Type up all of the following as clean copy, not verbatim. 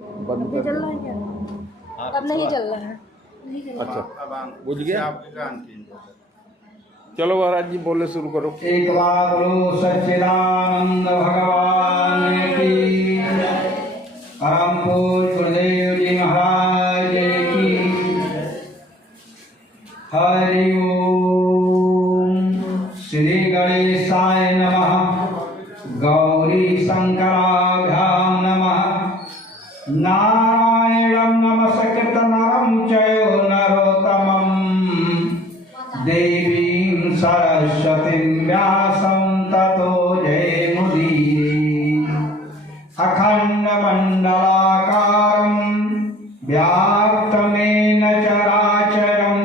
बंद अभी कर चल दो। रहा है क्या? अब नहीं चल रहा है, नहीं चल रहा अच्छा, अब बुझ गया। आपके कान तीन चलो महाराज जी बोले शुरू करो। एक बार बोलो सच्चिदानंद भगवान की, परम पूज्य गुरुदेव जी महाराज की। हरि ओम। श्री गणेशाय नमः। गौरी शंकराभ्यां नमः। नारायणं नमस्कृत नरं चैव नरोत्तमं देवीं सरस्वतीं व्यासं ततो जयमुदीरये। अखण्डमण्डलाकारं व्याप्तमेन चराचरं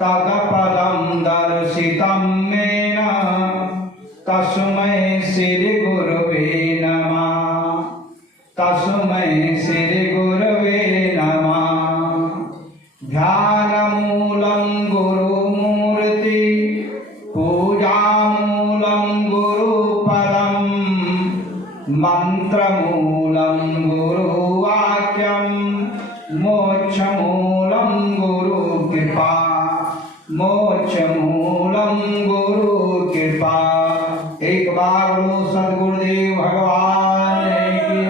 तत्पदं दर्शितं येन तस्मै श्रीगुरवे नमः। तस्मै श्रीगुरवे नमः। ध्यानमूलं गुरुमूर्ति पूजामूलं गुरुपदं मन्त्रमूलं गुरुवाक्यं मोक्षमूलं गुरुकृपा। मोक्षमूलं गुरुकृपा। एक बार बोलो सद्गुरुदेव भगवान की।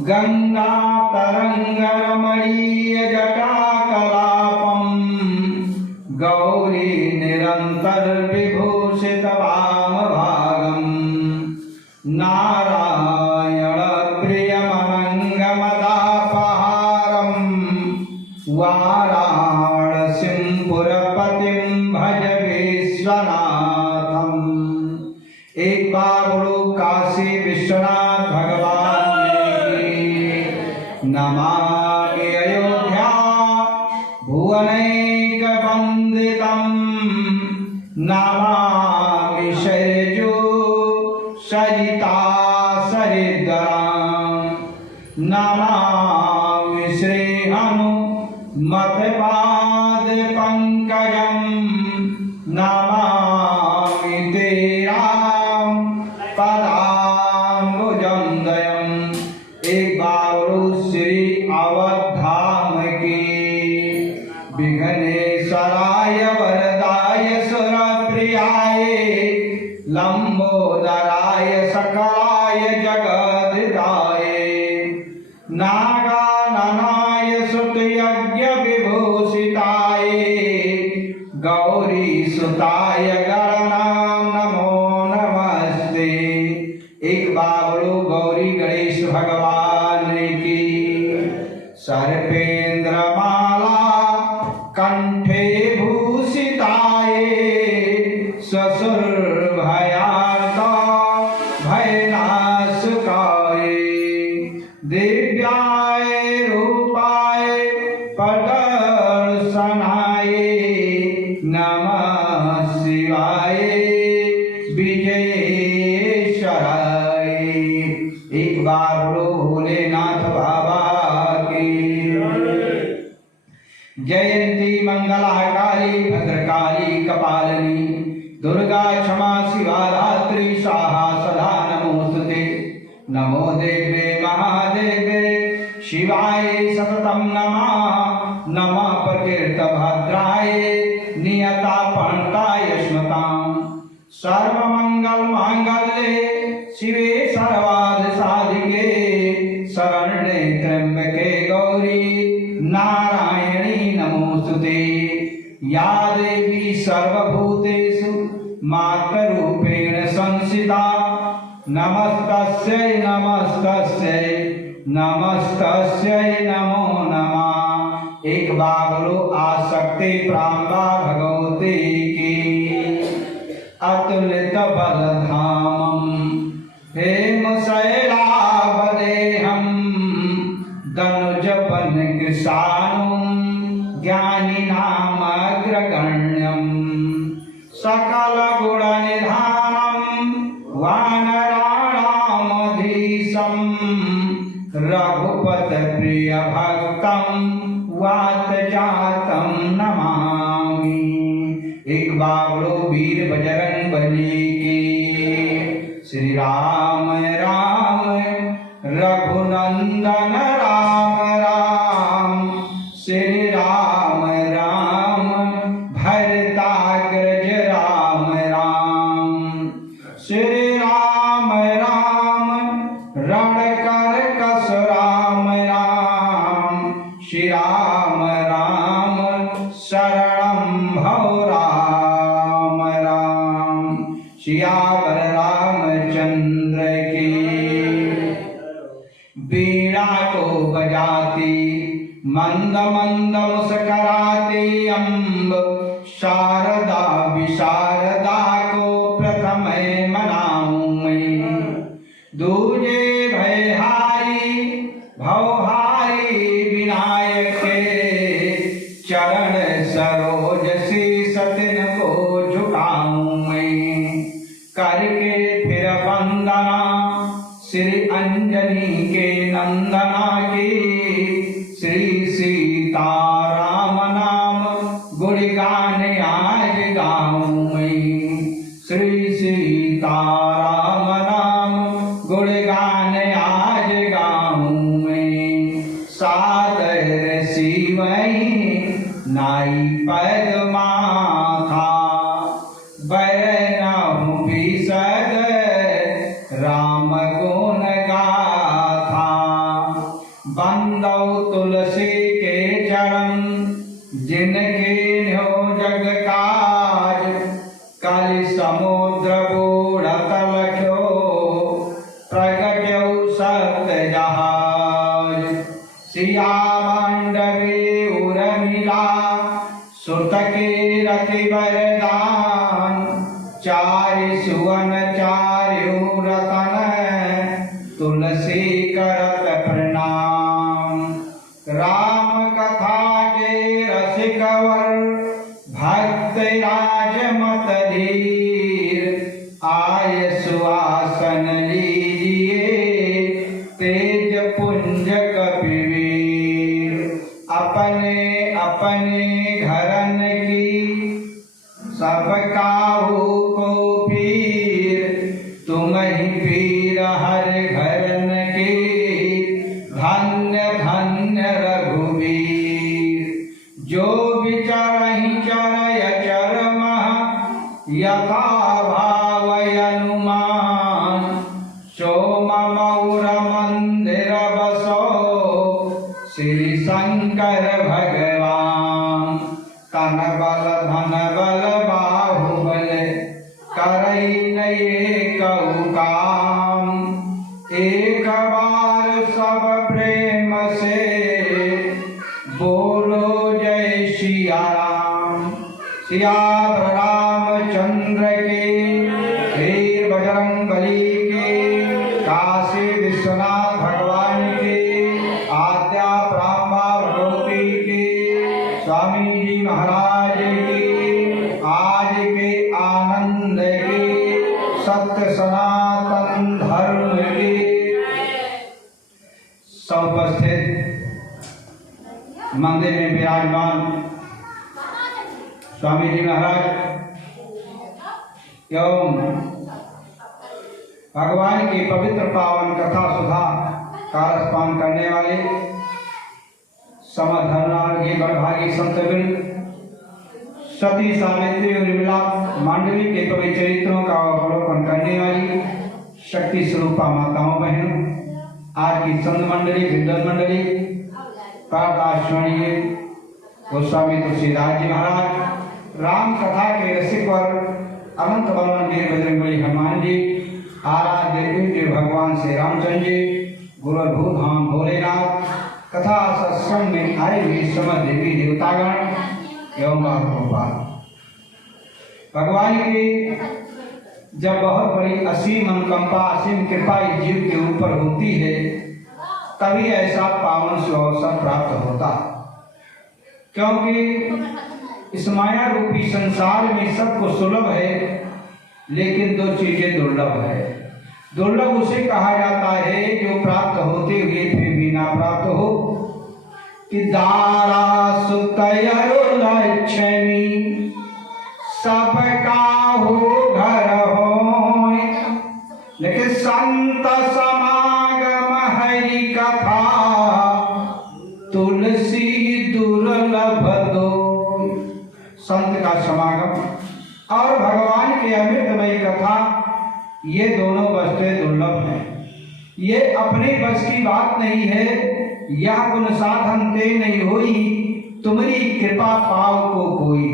गंगा तरंगरमणीय जटाकलापं गौरी निरंतर विभूषित वामभागं नारायण प्रियमनंगमदापहारं वाराणसीं पुरपतिं भज विश्वनाथम्। एक बार बोलो काशी विश्वनाथ भगवान की। नमामि अयोध्या भुवनैकवन्दितं नमामि शैलजो सरिता सरिद्रां नमामि श्रीहनुमत्पादपङ्कजं नमामि ते पदाम्बुजं। एक बार श्री अवधाम की। विघ्नेश्वराय वरदाय सुरप्रियाय लंबोदराय सकलाय जगद्धाय नागाननाय सुतयज्ञ विभूषिताय गौरी सुताय गणनां नमो नमस्ते। एक बाबलो गौरी गणेश भगवान की। सर्पेन्द्रमाला कंठे भूषिताय ससुरभयार्त भयनाशकाय दिव्याय रूपाय प्रदर्शनाय नमः शिवाय विजयेश्वराय। एक बार बोलो भोलेनाथ बाबा की। जयंती मंगलाकाली भद्रकाली कपालिनी दुर्गा क्षमा शिवा धात्री स्वाहा सदा नमोस्तुते। नमो देवे महादेवे शिवाय सततं नमः। नमः प्रकीर्तभद्राय नियतापन्ताय स्मताम्। सर्वमंगल मांगल्ये शिवे सर्वार्थसाधिके शरण्ये त्र्यंबके गौरी नारायणी नमोस्तुते। या देवी सर्वभूतेषु मातरूपेण संस्थिता नमस्तस्यै नमस्तस्यै नमस्तस्यै नमो नमः। एक बार बोलो आसक्ति प्रांबा भगवती की। अतुलित बलधामं हेमशैलावदेहं दनुजवन कृशानुं ज्ञानिनामग्रगण्यं सकलगुणनिधानं वानराणामधीशं रघुपतप्रियभक्तं वातजातं नमामि। एक बाबलो वीर बजरंग बली की। श्री राम राम रघुनंदन राम राम, श्री राम राम भरताग्रज राम राम, श्री राम राम रणकर कस राम राम, श्री राम राम शरणं भव राम राम। सियावर रामचंद्र की। बीड़ा को बजाती मंद मंद मुस्कराती अम्ब, शारदा विशारदा को प्रथम मनाऊं मैं। दूजे भयहारी भवहारी विनायक के, चरण सरोज शीस तिन को झुकाऊं मैं। करके फिर वंदना श्री अंजनी के नंदना की, श्री सीता राम नाम गुण गान आज गाऊं मैं। श्री सीता राम नाम गुण गान आज गाऊं मैं। सादर शिवहि नाई पद्मा था, बरनहु बिशद राम गुण गाथा। बंदौ तुलसी के चरण जिनके न्यो जग काज, कलि समुद्र बूढ़त लख्यो प्रगट्यौ सत्य जहाज। सिया मांडवी उर्मिला सुत के रति वरदान, चारि सुवन चार्यु रतन तुलसी करत प्रणाम। राम कथा के रसिकवर भक्त राज मत धीर, आय सुआसन लीजिए तेज पुंज कपिवीर। अपने अपने घरन की सब काहू को पीर, तुम ही पीर हर घरन की, धन्य धन्य रघुवीर। जो विचरहि चरय चरमः, यथा भाव अनुमान, सो ममौर मंदिर बसो श्री शंकर भगवान। तन बल धन बल बाहुबल, करई नये कहु काम। एक बार सब प्रेम से बोलो जय सिया राम। सियावर रामचंद्र की, वीर बजरंगबली की, काशी विश्वनाथ भगवान की, आद्या ब्रह्मा भगवती की, स्वामी जी महाराज की, आज के आनंद की, सत्य सनातन धर्म की। सौपस्थित मंदिर में विराजमान स्वामी जी महाराज एवं भगवान की पवित्र पावन कथा सुधा का रसपान करने वाले समधर्मार्गी बड़भागी संतवृंद, सती सावित्री और विमला मांडवी के पवित्र चरित्रों का अवलोकन करने वाली शक्ति स्वरूपा माताओं बहनों, आज की संत मंडली विद्वत मंडली, प्रातःश्वरीय गोस्वामी तुलसीदास जी महाराज, राम कथा के रसिक वर अनंत बलवान वीर बजरंगबली हनुमान जी, आराध्य भगवान श्री रामचंद्र जी, गुरु भूधाम भोलेनाथ, कथा सत्संग में आए हुए समस्त देवी देवतागण एवं गोपाल। भगवान की जब बहुत बड़ी असीम अनुकंपा असीम कृपा इस जीव के ऊपर होती है, तभी ऐसा पावन सुअवसर प्राप्त होता। क्योंकि इस माया रूपी संसार में सब कुछ सुलभ है, लेकिन दो चीजें दुर्लभ है। दुर्लभ उसे कहा जाता है जो प्राप्त होते हुए फिर भी ना प्राप्त हो, कि दारा सुतयरु लक्ष्मी सब काहू घर होय। समागम और भगवान की अमृतमयी कथा, ये दोनों वस्तुएं दुर्लभ हैं। ये अपने बस की बात नहीं है। यह गुण साधन ते नहीं होई, तुम्हारी कृपा पाव को कोई।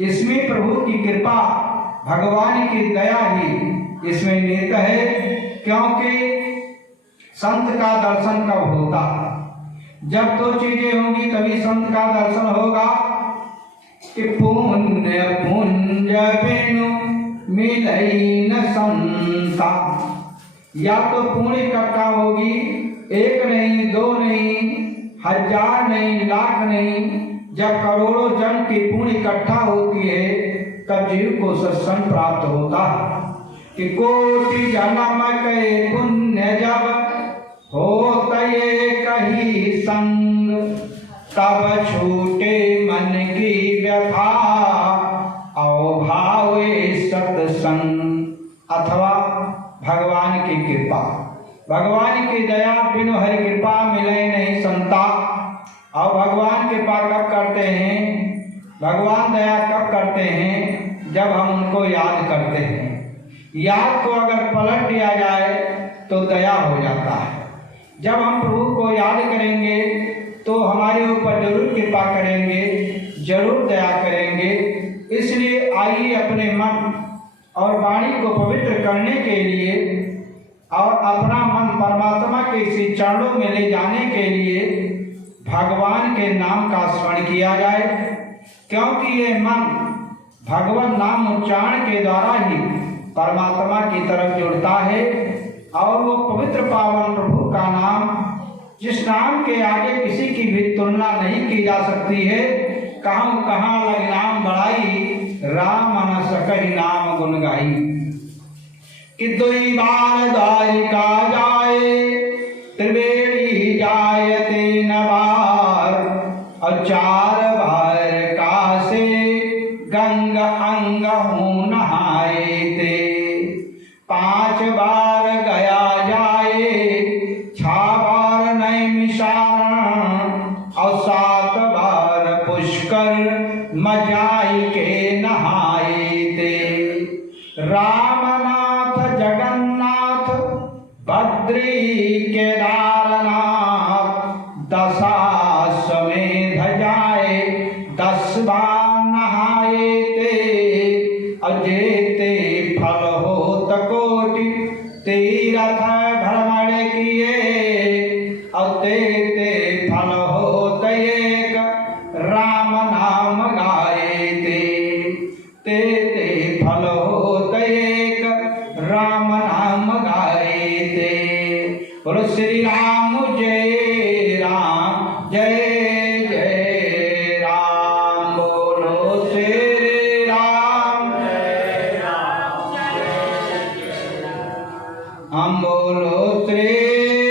इसमें प्रभु की कृपा, भगवान की दया ही इसमें निहित है। क्योंकि संत का दर्शन कब होता? जब दो चीजें होंगी तभी संत का दर्शन होगा। कि पुण्य पुंज बिनु मिलई न संता, या तो पुण्य इकट्ठा होगी, एक नहीं, दो नहीं, हजार नहीं, लाख नहीं, जब करोड़ों जन की पुण्य इकट्ठा होती है तब जीव को सत्संग प्राप्त होता है। कि कोटि जन्म के पुण्य जब होता ये कही संग, तब छूटे मन की व्यथा अभावे सत्संग। अथवा भगवान की कृपा, भगवान की दया बिनु हरि कृपा मिले नहीं संता। और भगवान कृपा कब करते हैं, भगवान दया कब करते हैं? जब हम उनको याद करते हैं। याद को अगर पलट दिया जाए तो दया हो जाता है। जब हम प्रभु को याद करेंगे तो हमारे ऊपर जरूर कृपा करेंगे, जरूर दया करेंगे। इसलिए आइए अपने मन और वाणी को पवित्र करने के लिए और अपना मन परमात्मा के इसी चरणों में ले जाने के लिए भगवान के नाम का स्मरण किया जाए। क्योंकि ये मन भगवान नाम उच्चारण के द्वारा ही परमात्मा की तरफ जुड़ता है। और वो पवित्र पावन प्रभु का नाम, जिस नाम के आगे किसी की भी तुलना नहीं की जा सकती है। कहाँ कहाँ लग नाम बढ़ाई, राम न सकहि नाम गुण गाई। कि दुई बार द्वारिका जाए, त्रिवेणी जाए तीन बार, और चार बार कासे गंगा अंग हूँ नहाए ते। 5 बार गया जाए, 6 बार नैमिषारण, और 7 बार पुष्कर मजाई के नहाए ते। रामनाथ जगन्नाथ बद्री केदारनाथ, 10 समेध जाए, 10 बार नहाए ते। अजेते फल होत कोटि, तीरथ भ्रमण किए, और ते फल होत एक, राम नाम गाए ते फल होत एक, राम नाम गाए ते। बोलो श्री राम जय राम, जय जय राम। बोलो श्री राम, हम बोलो श्री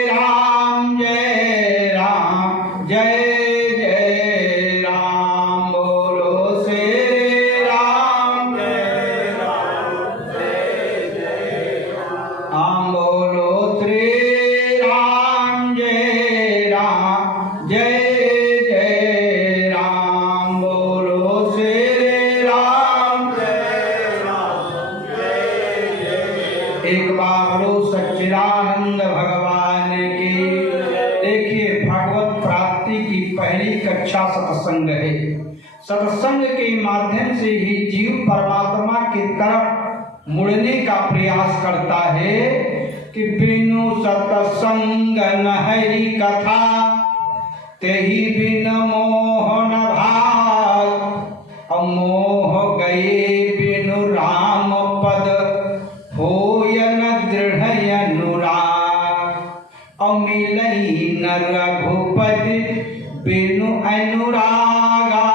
राम, जय राम, जय जय राम। बोलो श्री राम, हम बोलो श्री राम, जय राम, जय जय राम। बोलो श्री राम, एक बार बोलो सच्चिदानंद भगवान की। देखिए, भागवत प्राप्ति की पहली कक्षा सत्संग है। सत्संग के माध्यम से ही जीव परमात्मा की तरफ मुड़ने का प्रयास करता है। कि बिनु सत्संग न हरि कथा, तेहि बिन मोह न भाग, और मोह गए बिनु राम पद, होय न दृढ़ अनुराग। और मिलई न रघुपति बिनु अनुरागा,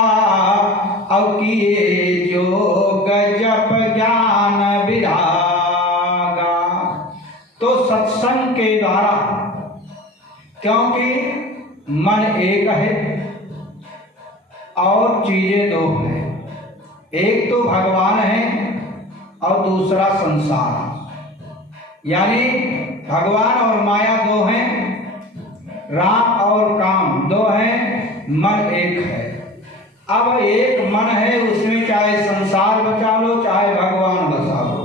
और किए जोग जप ज्ञान विरागा। तो सत्संग के द्वारा, क्योंकि मन एक है और चीजें दो हैं। एक तो भगवान है और दूसरा संसार। यानी भगवान और माया दो हैं, राम और काम दो हैं, मन एक है। अब एक मन है, उसमें चाहे संसार बचा लो चाहे भगवान बसा लो।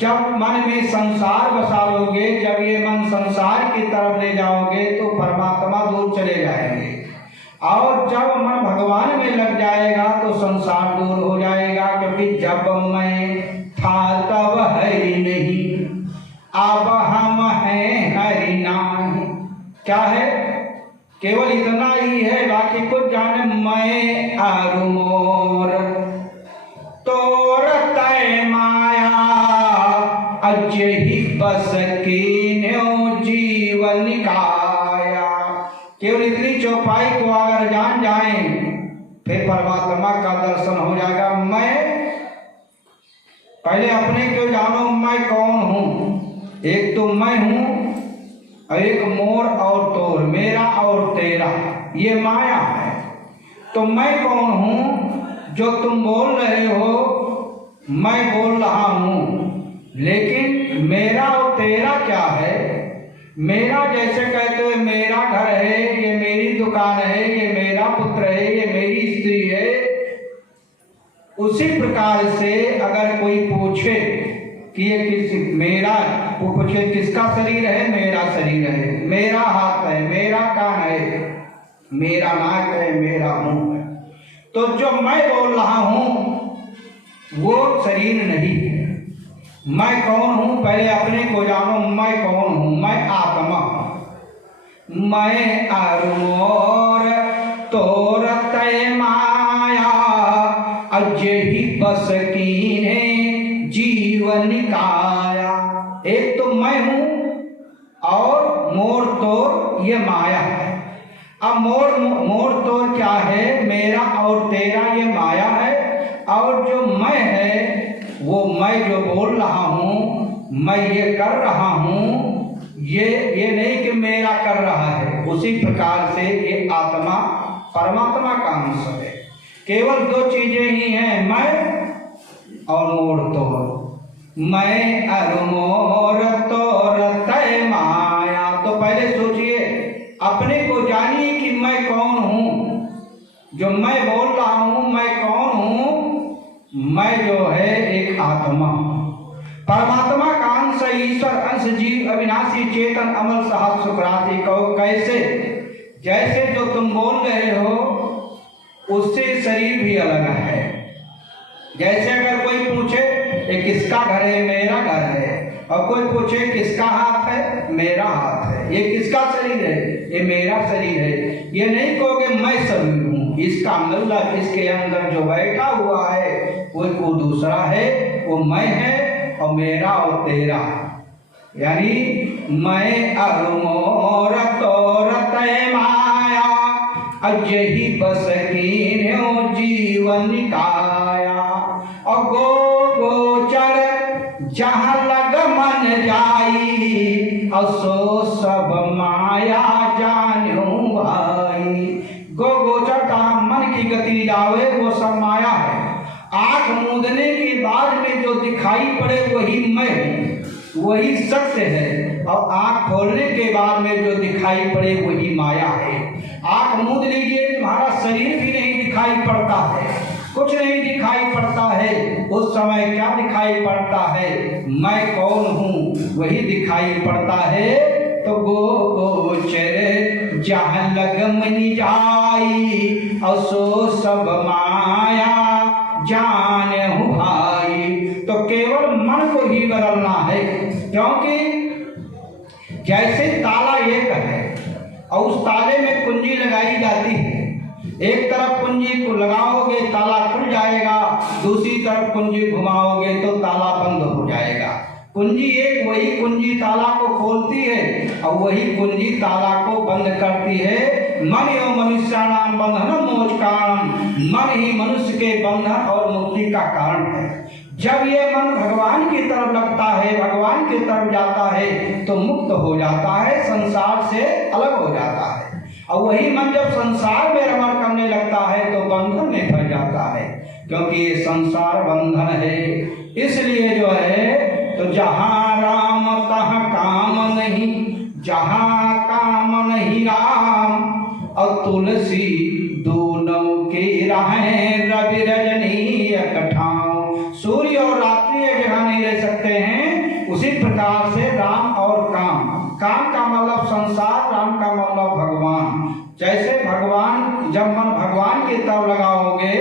जब मन में संसार बसा लोगे, जब ये मन संसार की तरफ ले जाओगे तो परमात्मा दूर चले जाएंगे, और जब मन भगवान में लग जाएगा तो संसार दूर हो जाएगा। क्योंकि जब मैं था तब हरि नहीं, अब हम हैं हरि नाही। क्या है? केवल इतना ही है, बाकी कुछ जाने। मैं आरु मोर तोर तय माया, अजहि बस कीन्यो जीवन काया। केवल इतनी चौपाई को अगर जान जाएं फिर परमात्मा का दर्शन हो जाएगा। मैं पहले अपने को जानो, मैं कौन हूँ। एक तो मैं हूँ और एक मोर और तोर, मेरा और तेरा, ये माया है। तो मैं कौन हूँ जो तुम बोल रहे हो, मैं बोल रहा हूँ, लेकिन मेरा और तेरा क्या है? मेरा जैसे कहते हो मेरा घर है, ये मेरी दुकान है, ये मेरा पुत्र है, ये मेरी स्त्री है, उसी प्रकार से अगर कोई पूछे कि ये किस मेरा, वो पूछे किसका शरीर है? मेरा शरीर है, मेरा हाथ है, मेरा कान है, मेरा नाक है, मेरा मुंह है। तो जो मैं बोल रहा हूं वो शरीर नहीं है। मैं कौन हूं? पहले अपने को जानो। मैं कौन हूं? मैं आत्मा हूं। मैं आरु मोर तोर तय माया, अजहि बस कीन्हे जीवन काया। एक तो मैं हूं और मोर तोर ये माया है। अब मोर तोर क्या है? मेरा और तेरा ये माया है। और जो मैं है वो मैं जो बोल रहा हूँ, मैं ये कर रहा हूँ, ये नहीं कि मेरा कर रहा है। उसी प्रकार से ये आत्मा परमात्मा का अंश है। केवल दो चीजें ही हैं, मैं और मोर तोर। मैं अरु मोर तोर तय माया। तो पहले सोचिए, अपने को जानिए कि मैं कौन हूँ। जो मैं बोल रहा हूँ, मैं कौन हूँ? मैं जो है एक आत्मा, परमात्मा का अंश, ईश्वर अंश, जीव, अविनाशी, चेतन, अमल, सहज, सुखराति। कहो कैसे? जैसे जो तुम बोल रहे हो उससे शरीर भी अलग है। जैसे अगर कोई पूछे ये किसका घर है? मेरा घर है। और कोई पूछे किसका हाथ है? मेरा हाथ है। ये किसका शरीर है? ये मेरा शरीर है। ये नहीं कहोगे मैं शरीर हूँ। इसका मतलब इसके अंदर जो बैठा हुआ है वो दूसरा है, वो मैं है, और मेरा और तेरा। यानी मैं अरु मोर तोर तय माया, अजहि बस कीन्हो जीवन काया। और गोचर जहाँ लग मन जाई, असो सब माया जान्यो भाई। गोचर का मन की गति जावे वो सब माया है। आंख मूंदने के बाद में जो दिखाई पड़े वही मैं हूँ, वही सत्य है। और आंख खोलने के बाद में जो दिखाई पड़े वही माया है। आंख मूंद लीजिए, तुम्हारा शरीर भी नहीं दिखाई पड़ता है, कुछ नहीं दिखाई पड़ता है। उस समय क्या दिखाई पड़ता है? मैं कौन हूँ वही दिखाई पड़ता है। तो गोचर जहाँ लग मन जाई, असो सब माया जान्हु भाई। तो केवल मन को ही बदलना है, क्योंकि जैसे ताला एक है और उस ताले में कुंजी लगाई जाती है। एक तरफ कुंजी को लगाओगे ताला खुल जाएगा, दूसरी तरफ कुंजी घुमाओगे तो ताला बंद हो जाएगा। कुंजी एक, वही कुंजी ताला को खोलती है और वही कुंजी ताला को बंद करती है। मन एवं मनुष्याणाम बंधन मोचकाम। मन ही मनुष्य के बंधन और मुक्ति का कारण है। जब ये मन भगवान की तरफ लगता है, भगवान की तरफ जाता है तो मुक्त हो जाता है, संसार से अलग हो जाता है। और वही मन जब संसार में रमण करने लगता है तो बंधन में फंस जाता है, क्योंकि ये संसार बंधन है। इसलिए जो है तो जहाँ राम तहाँ काम नहीं, जहाँ काम नहीं राम, और तुलसी दोनों के राह काम का मतलब संसार, राम का मतलब भगवान। जैसे भगवान, जब मन भगवान की तरफ लगाओगे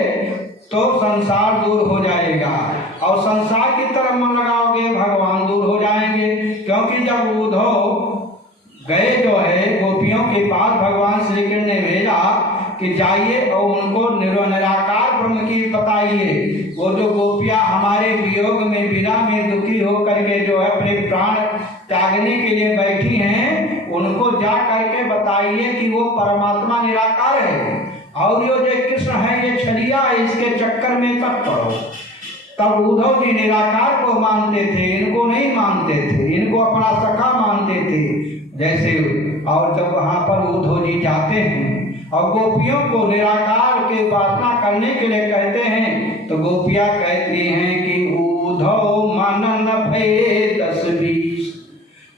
तो संसार दूर हो जाएगा, और संसार की तरफ मन लगाओगे भगवान दूर हो जाएंगे। क्योंकि जब उद्धव गए जो है गोपियों के पास, भगवान श्री कृष्ण ने भेजा कि जाइए और उनको निराकार ब्रह्म की बताइए। वो जो गोपियां हमारे वियोग में, बिना में दुखी होकर के जो है अपने प्राण त्यागने के लिए बैठी हैं, उनको जा करके बताइए कि वो परमात्मा निराकार है, और ये जो कृष्ण है ये छलिया है, इसके चक्कर में मत पड़ो। तब उद्धव जी निराकार को मानते थे, इनको नहीं मानते थे, इनको अपना सखा मानते थे। जैसे और जब वहां पर उद्धव जी जाते हैं और गोपियों को निराकार की उपासना करने के लिए कहते हैं, तो गोपियां कहती हैं कि उद्धव मनन भय 10-20,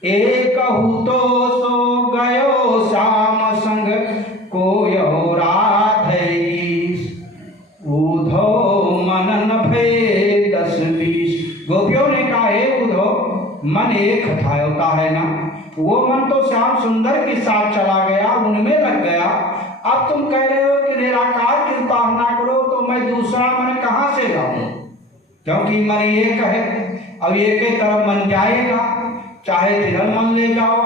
एक तो सो गयो श्याम संग को यो राधईस। उद्धव मनन भय 10-20। गोपियों ने कहा हे उद्धव, मन एक था होता है ना, वो मन तो श्याम सुंदर के साथ चला गया, उनमें लग गया। अब तुम कह रहे हो कि निराकार की उपासना करो, तो मैं दूसरा मन कहाँ से लाऊं? क्योंकि मन एक है, अब एक ही तरफ मन जाएगा, चाहे जिधर मन ले जाओ,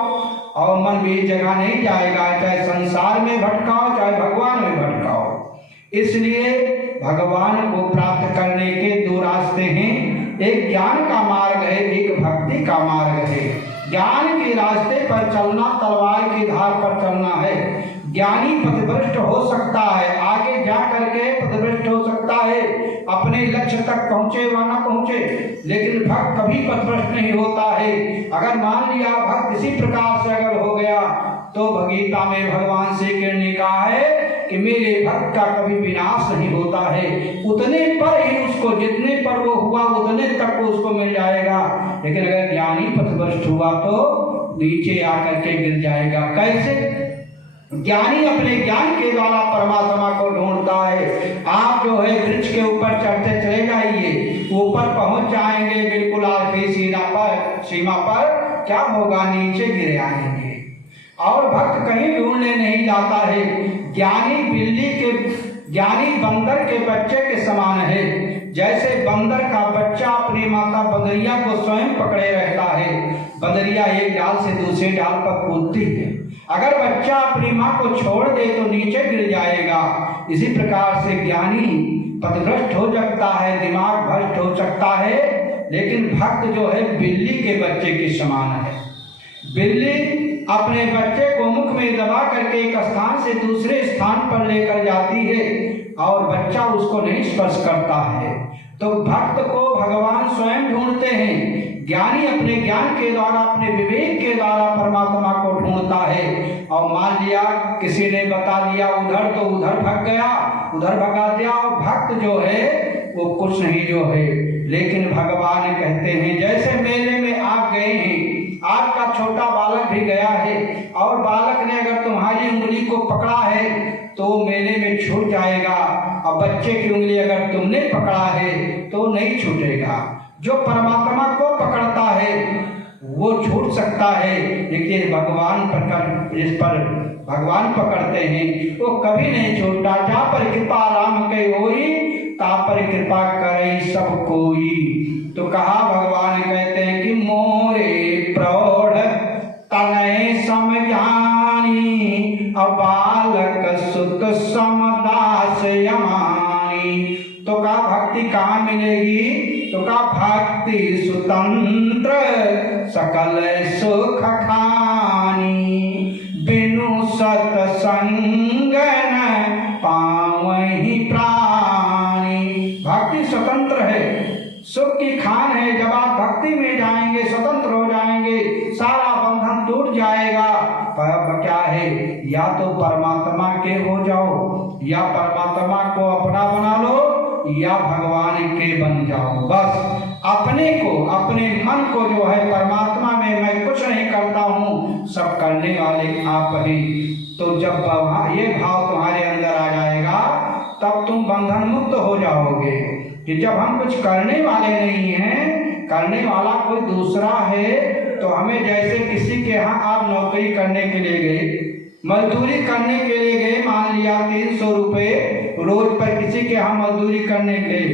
और मन भी जगह नहीं जाएगा, चाहे संसार में भटकाओ चाहे भगवान में भटकाओ। इसलिए भगवान को प्राप्त करने के दो रास्ते हैं, एक ज्ञान का मार्ग है, एक भक्ति का मार्ग है। ज्ञान के रास्ते पर चलना तलवार की धार पर चलना है। ज्ञानी पथभ्रष्ट हो सकता है, आगे जा करके पथभ्रष्ट हो सकता है, अपने लक्ष्य तक पहुंचे व न पहुंचे, लेकिन भक्त कभी पथभ्रष्ट नहीं होता है। अगर मान लिया भक्त इसी प्रकार से अगर हो गया, तो गीता में भगवान श्री कृष्ण ने कहा है कि मेरे भक्त का कभी विनाश नहीं होता है, उतने पर ही उसको, जितने पर वो हुआ उतने तक को उसको मिल जाएगा। लेकिन अगर ज्ञानी पथभ्रष्ट हुआ तो नीचे आकर के गिर जाएगा। कैसे? ज्ञानी अपने ज्ञान के द्वारा परमात्मा को ढूंढता है। आप जो है वृक्ष के ऊपर चढ़ते चले जाइए, ऊपर पहुंच जाएंगे, बिल्कुल आखिरी सीमा पर क्या होगा, नीचे गिर आएंगे। और भक्त कहीं ढूंढने नहीं जाता है। ज्ञानी बंदर के बच्चे के समान है। जैसे बंदर का बच्चा अपनी माता बदरिया को स्वयं पकड़े रहता है, बदरिया एक डाल से दूसरे डाल पर कूदती है। अगर बच्चा अपनी माँ को छोड़ दे तो नीचे गिर जाएगा। इसी प्रकार से ज्ञानी पथभ्रष्ट हो सकता है, दिमाग भ्रष्ट हो सकता है, लेकिन भक्त जो है बिल्ली के बच्चे के समान है। बिल्ली अपने बच्चे को मुख में दबा करके एक स्थान से दूसरे स्थान पर लेकर जाती है और बच्चा उसको नहीं स्पर्श करता है। तो भक्त को भगवान स्वयं ढूंढते हैं। ज्ञानी अपने ज्ञान के द्वारा, अपने विवेक के द्वारा परमात्मा को ढूंढता है। और मान लिया किसी ने बता दिया उधर, तो उधर भग गया, उधर भगा दिया, और भक्त जो है वो कुछ नहीं जो है। लेकिन भगवान कहते हैं जैसे मेले में आप गए हैं, आपका छोटा बालक भी गया है, और बालक ने अगर तुम्हारी उंगली को पकड़ा है तो मेले में छूट जाएगा, और बच्चे की उंगली अगर तुमने पकड़ा है तो नहीं छूटेगा। जो परमात्मा को पकड़ता है वो छूट सकता है, लेकिन भगवान जिस पर भगवान पकड़ते हैं वो कभी नहीं छूटता। जा पर कृपा राम के होई, ता पर कृपा करे सब कोई। तो कहा भगवान कहते हैं कि मोरे प्रौढ़ तनय समझानी, अबालक सुत समदास यमानी। तो कहा भक्ति कहाँ मिलेगी? तो कहा भक्ति स्वतंत्र सकल सुख खानी, बिनु सत्संग न पावहि प्राणी। भक्ति स्वतंत्र है, सुख की खान है। जब आप भक्ति में जाएंगे, स्वतंत्र हो जाएंगे, सारा बंधन टूट जाएगा। पर क्या है, या तो परमात्मा के हो जाओ, या परमात्मा को अपना बना लो, या भगवान के बन जाओ। बस अपने को, अपने मन को जो है परमात्मा में मैं कुछ नहीं करता हूँ, सब करने वाले आप ही। तो जब ये भाव तुम्हारे अंदर आ जाएगा तब तुम बंधन मुक्त हो जाओगे कि जब हम कुछ करने वाले नहीं हैं, करने वाला कोई दूसरा है, तो हमें जैसे किसी के यहाँ आप नौकरी करने के लिए गए, मजदूरी करने के लिए गए, मान लिया 300 रुपये रोज पर किसी के यहाँ मजदूरी करने गए,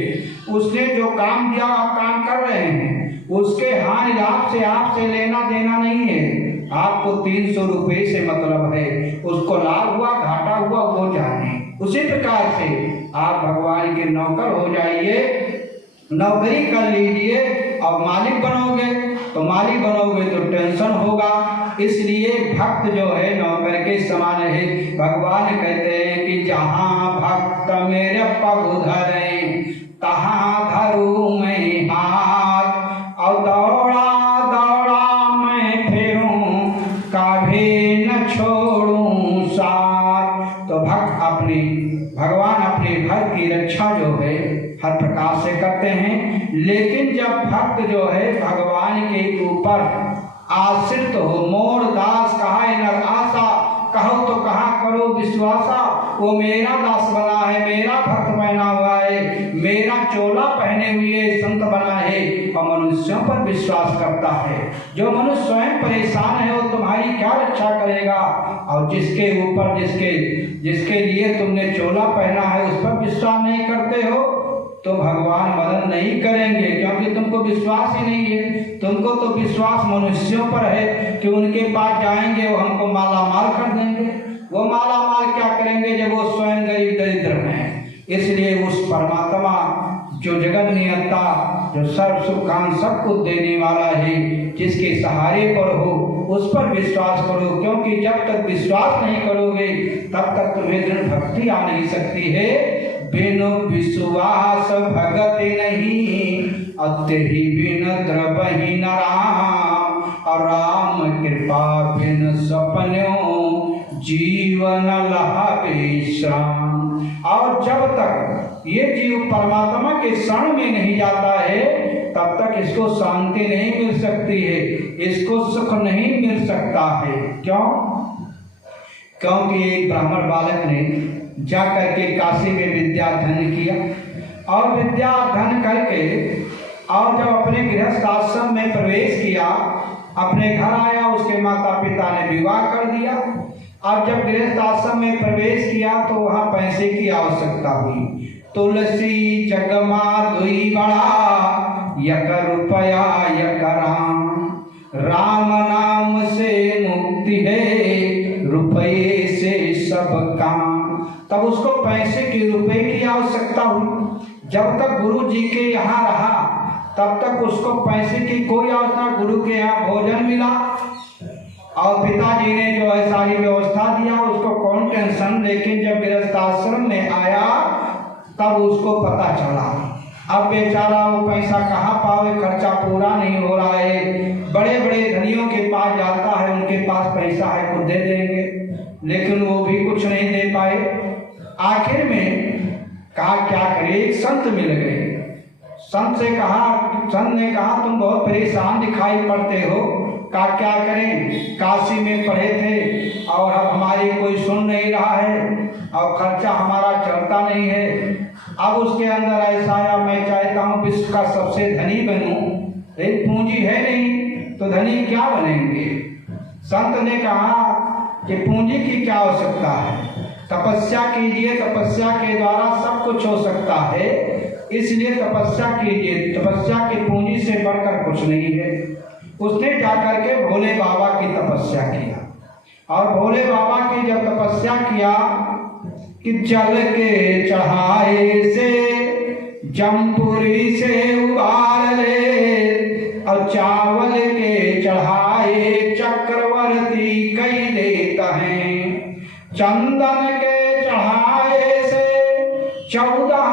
उसने जो काम दिया आप काम कर रहे हैं, उसके हानि लाभ से आपसे लेना देना नहीं है। आपको 300 रुपये से मतलब है, उसको लाभ हुआ घाटा हुआ वो जाने। उसी प्रकार से आप भगवान के नौकर हो जाइए, नौकरी कर लीजिए और मालिक बनोगे, तो मालिक बनोगे तो टेंशन होगा। इसलिए भक्त जो है नौकर के समान है। भगवान कहते हैं कि जहाँ भक्त मेरे पग धरे तहाँ धरूं मैं हाथ, और दौड़ा दौड़ा मैं फिरूं कभी न छोड़ूं साथ। तो भक्त भगवान अपने घर की रक्षा जो है हर प्रकार से करते हैं, लेकिन जब भक्त जो है भगवान के ऊपर आश्रित हो, मोर दास कहा नर आशा, कहो तो कहा करो विश्वासा, वो मेरा दास बना है, मेरा भक्त बना हुआ है, मेरा चोला पहने हुए संत बना है और मनुष्यों पर विश्वास करता है। जो मनुष्य स्वयं परेशान है वो तुम्हारी क्या रक्षा करेगा, और जिसके ऊपर जिसके लिए तुमने चोला पहना है उस पर विश्वास नहीं करते हो तो भगवान मदद नहीं करेंगे, क्योंकि तुमको विश्वास ही नहीं है। तुमको तो विश्वास मनुष्यों पर है कि उनके पास जाएंगे वो हमको माला माल कर देंगे। वो माला माल क्या करेंगे जब वो स्वयं गरीब दरिद्र हैं। इसलिए उस परमात्मा जो जगत नियंता, जो सर्व सुखान सब कुछ देने वाला है, जिसके सहारे पर हो उस पर विश्वास करो, क्योंकि जब तक विश्वास नहीं करोगे तब तक तुम्हें दृढ़ भक्ति आ नहीं सकती है। बिनु विश्वास भगति नहीं, अति बिन द्रवहि न राम, और राम कृपा बिन सपन्यों जीवन लहावे श्राम। और जब तक ये जीव परमात्मा के शरण में नहीं जाता है तब तक इसको शांति नहीं मिल सकती है, इसको सुख नहीं मिल सकता है। क्यों? क्योंकि एक ब्राह्मण बालक ने जाकर के काशी में विद्याध्ययन किया, और विद्याध्ययन करके और जब अपने गृहस्थ आश्रम में प्रवेश किया, अपने घर आया, उसके माता पिता ने विवाह कर दिया। अब जब गृहस्थ आश्रम में प्रवेश किया तो वहाँ पैसे की आवश्यकता हुई। तुलसी जगमा दुई बड़ा, यक रुपया यक राम, राम नाम से मुक्ति है, रुपये से सब काम। तब उसको पैसे की रुपए की आवश्यकता हुई। जब तक गुरु जी के यहाँ रहा तब तक उसको पैसे की कोई आवश्यकता, गुरु के यहाँ भोजन मिला और पिताजी ने जो है सारी व्यवस्था दिया, उसको कौन टेंशन। लेकिन जब गृहस्थ आश्रम में आया तब उसको पता चला अब बेचारा वो पैसा कहाँ पावे, खर्चा पूरा नहीं हो रहा है। बड़े बड़े धनियों के पास जाता है, उनके पास पैसा है तो दे देंगे, लेकिन वो भी कुछ नहीं दे पाए। आखिर में कहा क्या करे, एक संत मिल गए। संत ने कहा तुम बहुत परेशान दिखाई पड़ते हो। कहा क्या करें, काशी में पढ़े थे और अब हमारी कोई सुन नहीं रहा है और खर्चा हमारा चलता नहीं है। अब उसके अंदर ऐसा आया, मैं चाहता हूँ विश्व का सबसे धनी बनूं, लेकिन पूंजी है नहीं तो धनी क्या बनेंगे। संत ने कहा कि पूंजी की क्या आवश्यकता है, तपस्या कीजिए, तपस्या के द्वारा सब कुछ हो सकता है, इसलिए तपस्या कीजिए। तपस्या की पूंजी से बढ़कर कुछ नहीं है। उसने जाकर के भोले बाबा की तपस्या किया, और भोले बाबा की जब तपस्या किया कि जल के चढ़ाए से जमपुरी से उबार ले, और चावल के चढ़ाए चक्रवर्ती कई देता है, चंदन के चढ़ाए से 14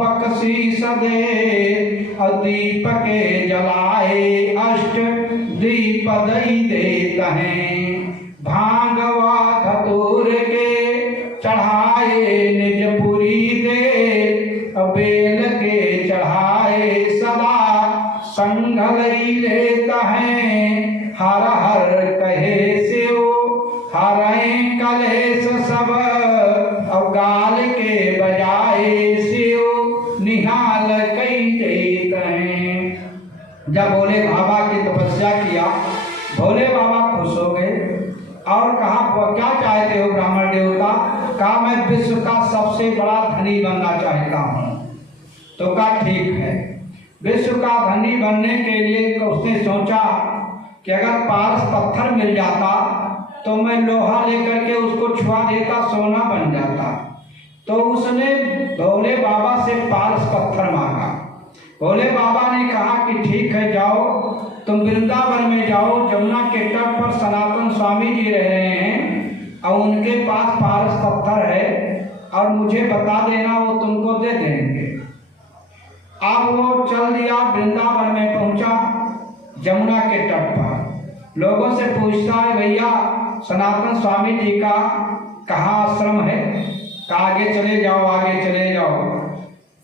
बख्शीश दे, और दीप के जलाए अष्ट दीप दई देता है, भांगवा धतूर के चढ़ाए निजपुरी दे, बेल के चढ़ाए सदा संघलई लेता है, हर हर कहे से हरे कलेश सब, और गाल के बजाए शिव निहाल कई देते हैं। जब भोले बाबा की तपस्या किया और कहा क्या चाहते हो ब्राह्मण देवता? कहा मैं विश्व का सबसे बड़ा धनी बनना चाहता हूँ। तो कहा ठीक है। विश्व का धनी बनने के लिए उसने सोचा कि अगर पारस पत्थर मिल जाता तो मैं लोहा लेकर के उसको छुआ देता, सोना बन जाता। तो उसने भोले बाबा से पारस पत्थर मांगा। भोले बाबा ने कहा कि ठीक है, जाओ तुम वृंदावन में जाओ, जमुना के तट पर सनातन स्वामी जी रह रहे हैं और उनके पास पारस पत्थर है और मुझे बता देना, वो तुमको दे देंगे। अब वो चल दिया, वृंदावन में पहुंचा, जमुना के तट पर लोगों से पूछता है भैया सनातन स्वामी जी का कहाँ आश्रम है? कहा आगे चले जाओ, आगे चले जाओ।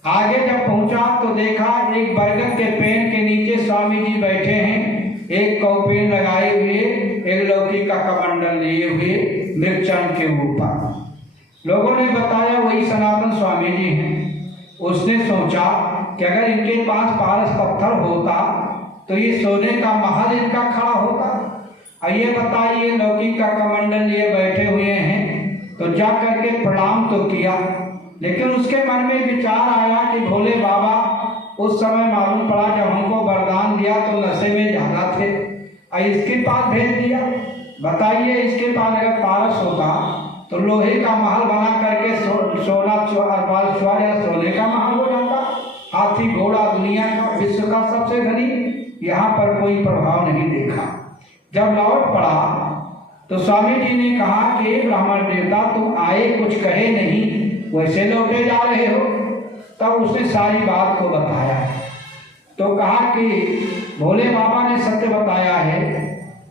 आगे जब पहुंचा तो देखा एक बरगद के पेड़ के नीचे स्वामी जी बैठे हैं, एक कौपेन लगाए हुए, एक लौकी का कमंडल लिए हुए मृगचंड के ऊपर। लोगों ने बताया वही सनातन स्वामी जी हैं। उसने सोचा कि अगर इनके पास पारस पत्थर होता तो ये सोने का महल इनका खड़ा होता। और ये बताइए लौकी का कमंडल लिए बैठे हुए हैं, तो जा करके प्रणाम तो किया, लेकिन उसके मन में विचार आया कि भोले बाबा उस समय मालूम पड़ा जब हमको वरदान दिया तो नशे में ज्यादा थे और इसके पास भेज दिया। बताइए इसके पास अगर पारस होता तो लोहे का महल बना करके सोना सोने का महल हो जाता। हाथी घोड़ा दुनिया का विश्व का सबसे धनी, यहाँ पर कोई प्रभाव नहीं देखा। जब लौट पड़ा तो स्वामी जी ने कहा कि ब्राह्मण देवता तुम आए कुछ कहे नहीं, वैसे लौटे जा रहे हो। तब उसने सारी बात को बताया। तो कहा कि भोले बाबा ने सत्य बताया है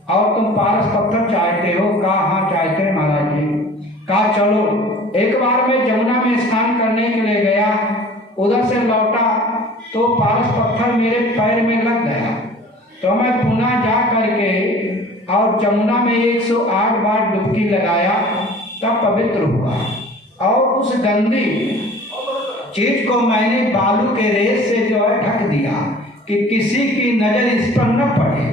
और तुम पारस पत्थर चाहते हो? कहा हाँ चाहते हैं महाराज जी। कहा चलो। एक बार मैं जमुना में स्नान करने के लिए गया, उधर से लौटा तो पारस पत्थर मेरे पैर में लग गया। तो मैं पुनः जा करके और जमुना में 108 बार डुबकी लगाया, तब पवित्र हुआ। और उस गंदी चीज को मैंने बालू के रेत से जो है ढक दिया कि किसी की नजर इस पर न पड़े।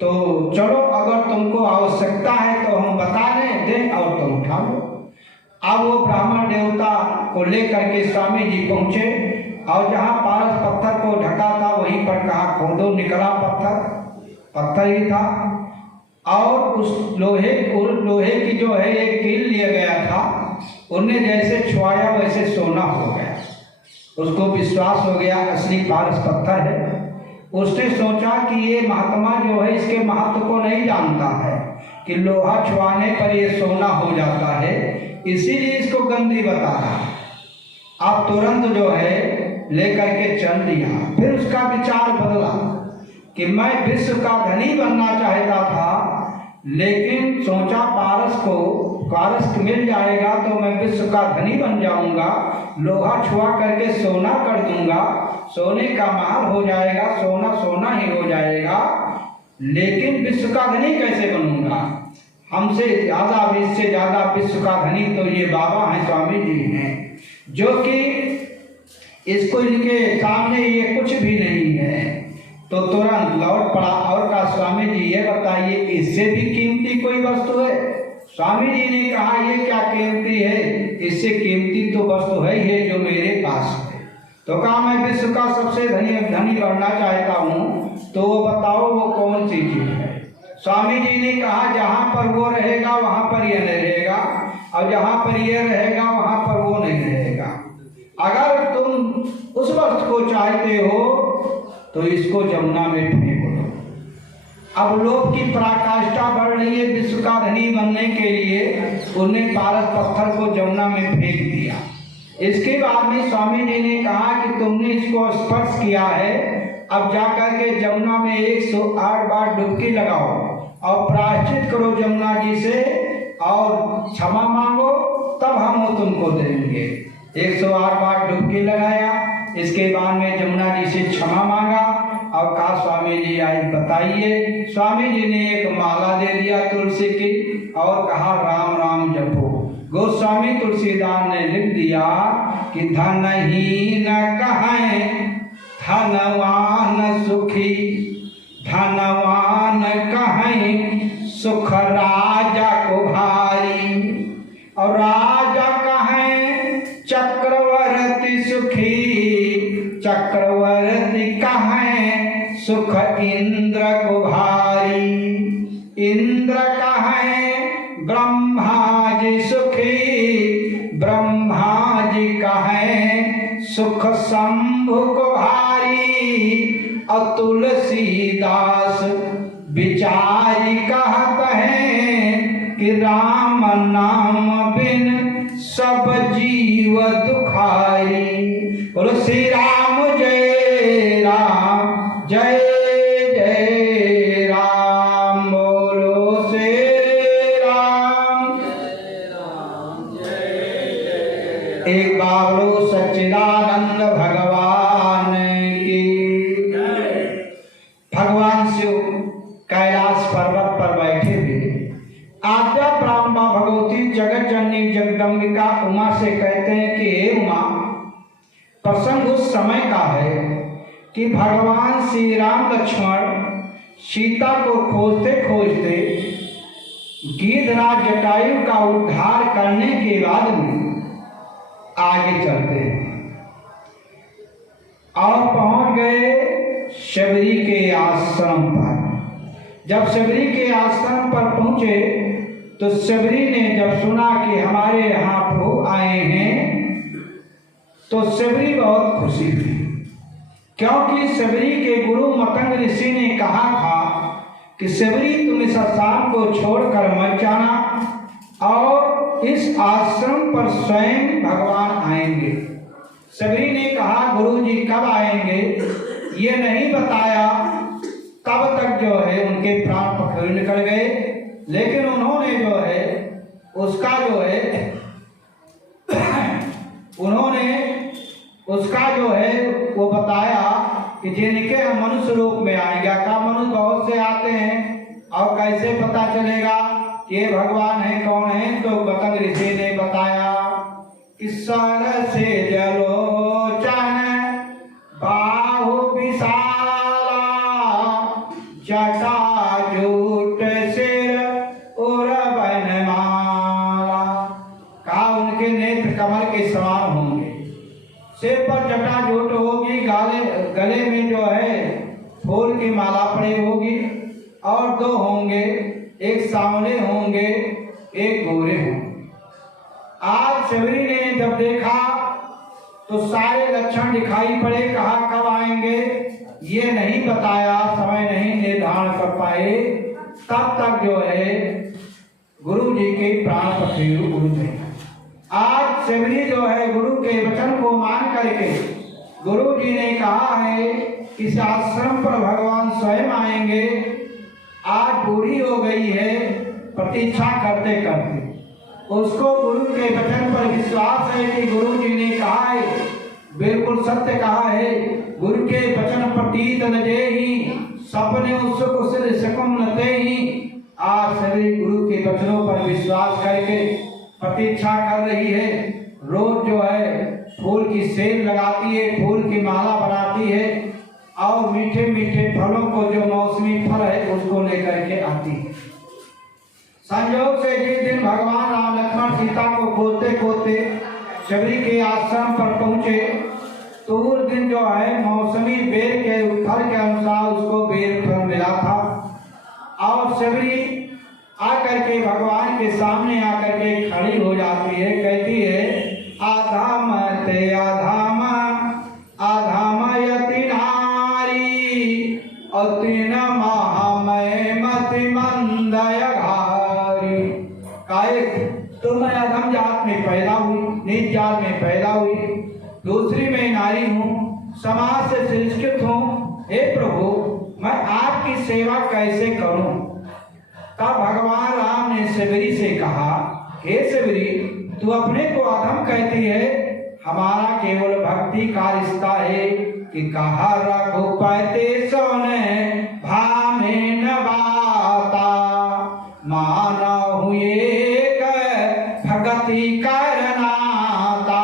तो चलो अगर तुमको आवश्यकता है तो हम बता दें और तुम उठा लो। अब वो ब्राह्मण देवता को लेकर के स्वामी जी पहुंचे और जहाँ पारस पत्थर को ढका था वहीं पर कहा खोदो। निकला पत्थर ही था और उस लोहे की जो है एक कील लिया गया था, उन्हें जैसे छुआया वैसे सोना हो गया। उसको विश्वास हो गया असली पारस पत्थर है। उसने सोचा कि ये महात्मा जो है इसके महत्व को नहीं जानता है कि लोहा छुआने पर ये सोना हो जाता है, इसीलिए इसको गंदी बता रहा। अब तुरंत जो है लेकर के चल दिया। फिर उसका विचार बदला कि मैं विश्व का धनी बनना चाहता था, लेकिन सोचा पारस मिल जाएगा तो मैं विश्व का धनी बन जाऊंगा, लोहा छुआ करके सोना कर दूंगा, सोने का महल हो जाएगा, सोना सोना ही हो जाएगा। लेकिन विश्व का धनी कैसे बनूंगा? हमसे ज्यादा इससे ज्यादा विश्व का धनी तो ये बाबा हैं, स्वामी जी हैं, जो कि इसको इनके सामने ये कुछ भी नहीं है। तो तुरंत लौट पड़ा और कहा स्वामी जी ये बताइए इससे भी कीमती कोई वस्तु है? स्वामी जी ने कहा ये क्या कीमती है? इससे कीमती तो वस्तु है ये जो मेरे पास है। तो कहा मैं विश्व का सबसे धनी बनना चाहता हूँ, तो वो बताओ वो कौन सी चीज है? स्वामी जी ने कहा जहाँ पर वो रहेगा वहाँ पर ये नहीं रहेगा, और जहाँ पर ये रहेगा वहाँ पर वो नहीं रहेगा। अगर तुम उस वस्तु को चाहते हो तो इसको जमुना में फेंक दो। अब लोग की पराकाष्ठा बढ़ रही है विश्व का धनी बनने के लिए, उन्हें पारस पत्थर को जमुना में फेंक दिया। इसके बाद में स्वामी जी ने कहा कि तुमने इसको स्पर्श किया है, अब जाकर के जमुना में 108 बार डुबकी लगाओ और प्रायश्चित करो जमुना जी से और क्षमा मांगो, तब हम वो तुमको देंगे। 108 बार डुबकी लगाया। इसके बाद में जमुना जी से क्षमा मांगा और कहा स्वामी जी आज बताइए। स्वामी जी ने एक माला दे दिया तुलसी की और कहा राम राम जपो। गोस्वामी तुलसीदास ने लिख दिया कि धनहीन कहें धनवान सुखी, धनवान कहें सुख राज ब्रह्मा जी सुखी ब्रह्मा जी कहें सुख शंभु को भारी और तुलसीदास विचारी कहत हैं कि राम नाम बिन सब जीव दुखारी। बोलो श्री राम जय राम जय जय राम। बोलो श्री राम जय। एक बाबलो सच्चिदानंद भगवान की। भगवान शिव कैलाश पर्वत पर बैठे हुए आद्या ब्रह्मा भगवती जगत जननी जगदम्बिका उमा से कहते हैं कि हे उमा, प्रसंग उस समय का है कि भगवान श्री राम लक्ष्मण सीता को खोजते खोजते गिद्धराज जटायु का उद्धार करने के बाद में आगे चलते हैं और पहुंच गए शबरी के आश्रम पर। जब शबरी के आश्रम पर पहुंचे तो शबरी ने जब सुना कि हमारे यहाँ प्रभु आए हैं तो शबरी बहुत खुशी हुई, क्योंकि शबरी के गुरु मतंग ऋषि ने कहा था कि शबरी तुम इस स्थान को छोड़कर मत जाना और इस आश्रम पर स्वयं भगवान आएंगे। शबरी ने कहा गुरुजी कब आएंगे ये नहीं बताया, तब तक जो है उनके प्राण पखेरु निकल गए। लेकिन उन्होंने जो है उसका जो है वो बताया कि जिनके हम मनुष्य रूप में आएंगे। का मनुष्य बहुत से आते हैं और कैसे पता चलेगा ये भगवान है कौन है? तो मतंग ऋषि ने बताया कि सर से जलोचन बाहु विशाला जटा जूट सिर और बनमाला। कहा उनके नेत्र कमल के समान होंगे, सिर पर जटा जूट होगी, गले में जो है फूल की माला पड़ी होगी और दो होंगे, एक सांवले होंगे एक गोरे होंगे। आज शबरी ने जब देखा तो सारे लक्षण दिखाई पड़े। कहा कब आएंगे ये नहीं बताया, समय नहीं निर्धारण कर पाए। तब तक जो है गुरु जी के प्राण पखेरु उड़ गए। आज शबरी जो है गुरु के वचन को मान करके गुरु जी ने कहा है इस आश्रम पर भगवान स्वयं आएंगे। आज बूढ़ी हो गई है प्रतीक्षा करते करते, उसको गुरु के वचन पर विश्वास है कि गुरु जी ने कहा है बिल्कुल सत्य कहा है। गुरु के वचन प्रतीत न जेहि सपने सुख सिर सकुम न तेहि। आज सभी गुरु के वचनों पर विश्वास करके प्रतीक्षा कर रही है। रोज जो है फूल की सेल लगाती है, फूल की माला बनाती है और मीठे मीठे फलों को जो मौसमी फल है उसको लेकर के आती है। संयोग से जिस दिन भगवान राम लक्ष्मण सीता को खोजते खोजते शबरी के आश्रम पर पहुंचे तो उस दिन जो है मौसमी बेर के फल के अनुसार उसको बेर फल मिला था। और शबरी आकर के भगवान के सामने आकर के खड़ी हो जाती है, कहती है आधाम ते आधाम आधाम यति नारी अतिन महामय मति मंदय घारी। काहे तो मैं अधम जात में पैदा हुई, नीच जात में पैदा हुई, दूसरी मैं नारी हूँ, समाज से तिरस्कृत हूँ। हे प्रभु मैं आपकी सेवा कैसे करूं? तब भगवान राम ने शबरी से कहा हे शबरी तू अपने को अधम कहती है, हमारा केवल भक्ति का रिश्ता है कि कहा रघुपति सोने भामे न बाता माना हुए भक्ति करनाता।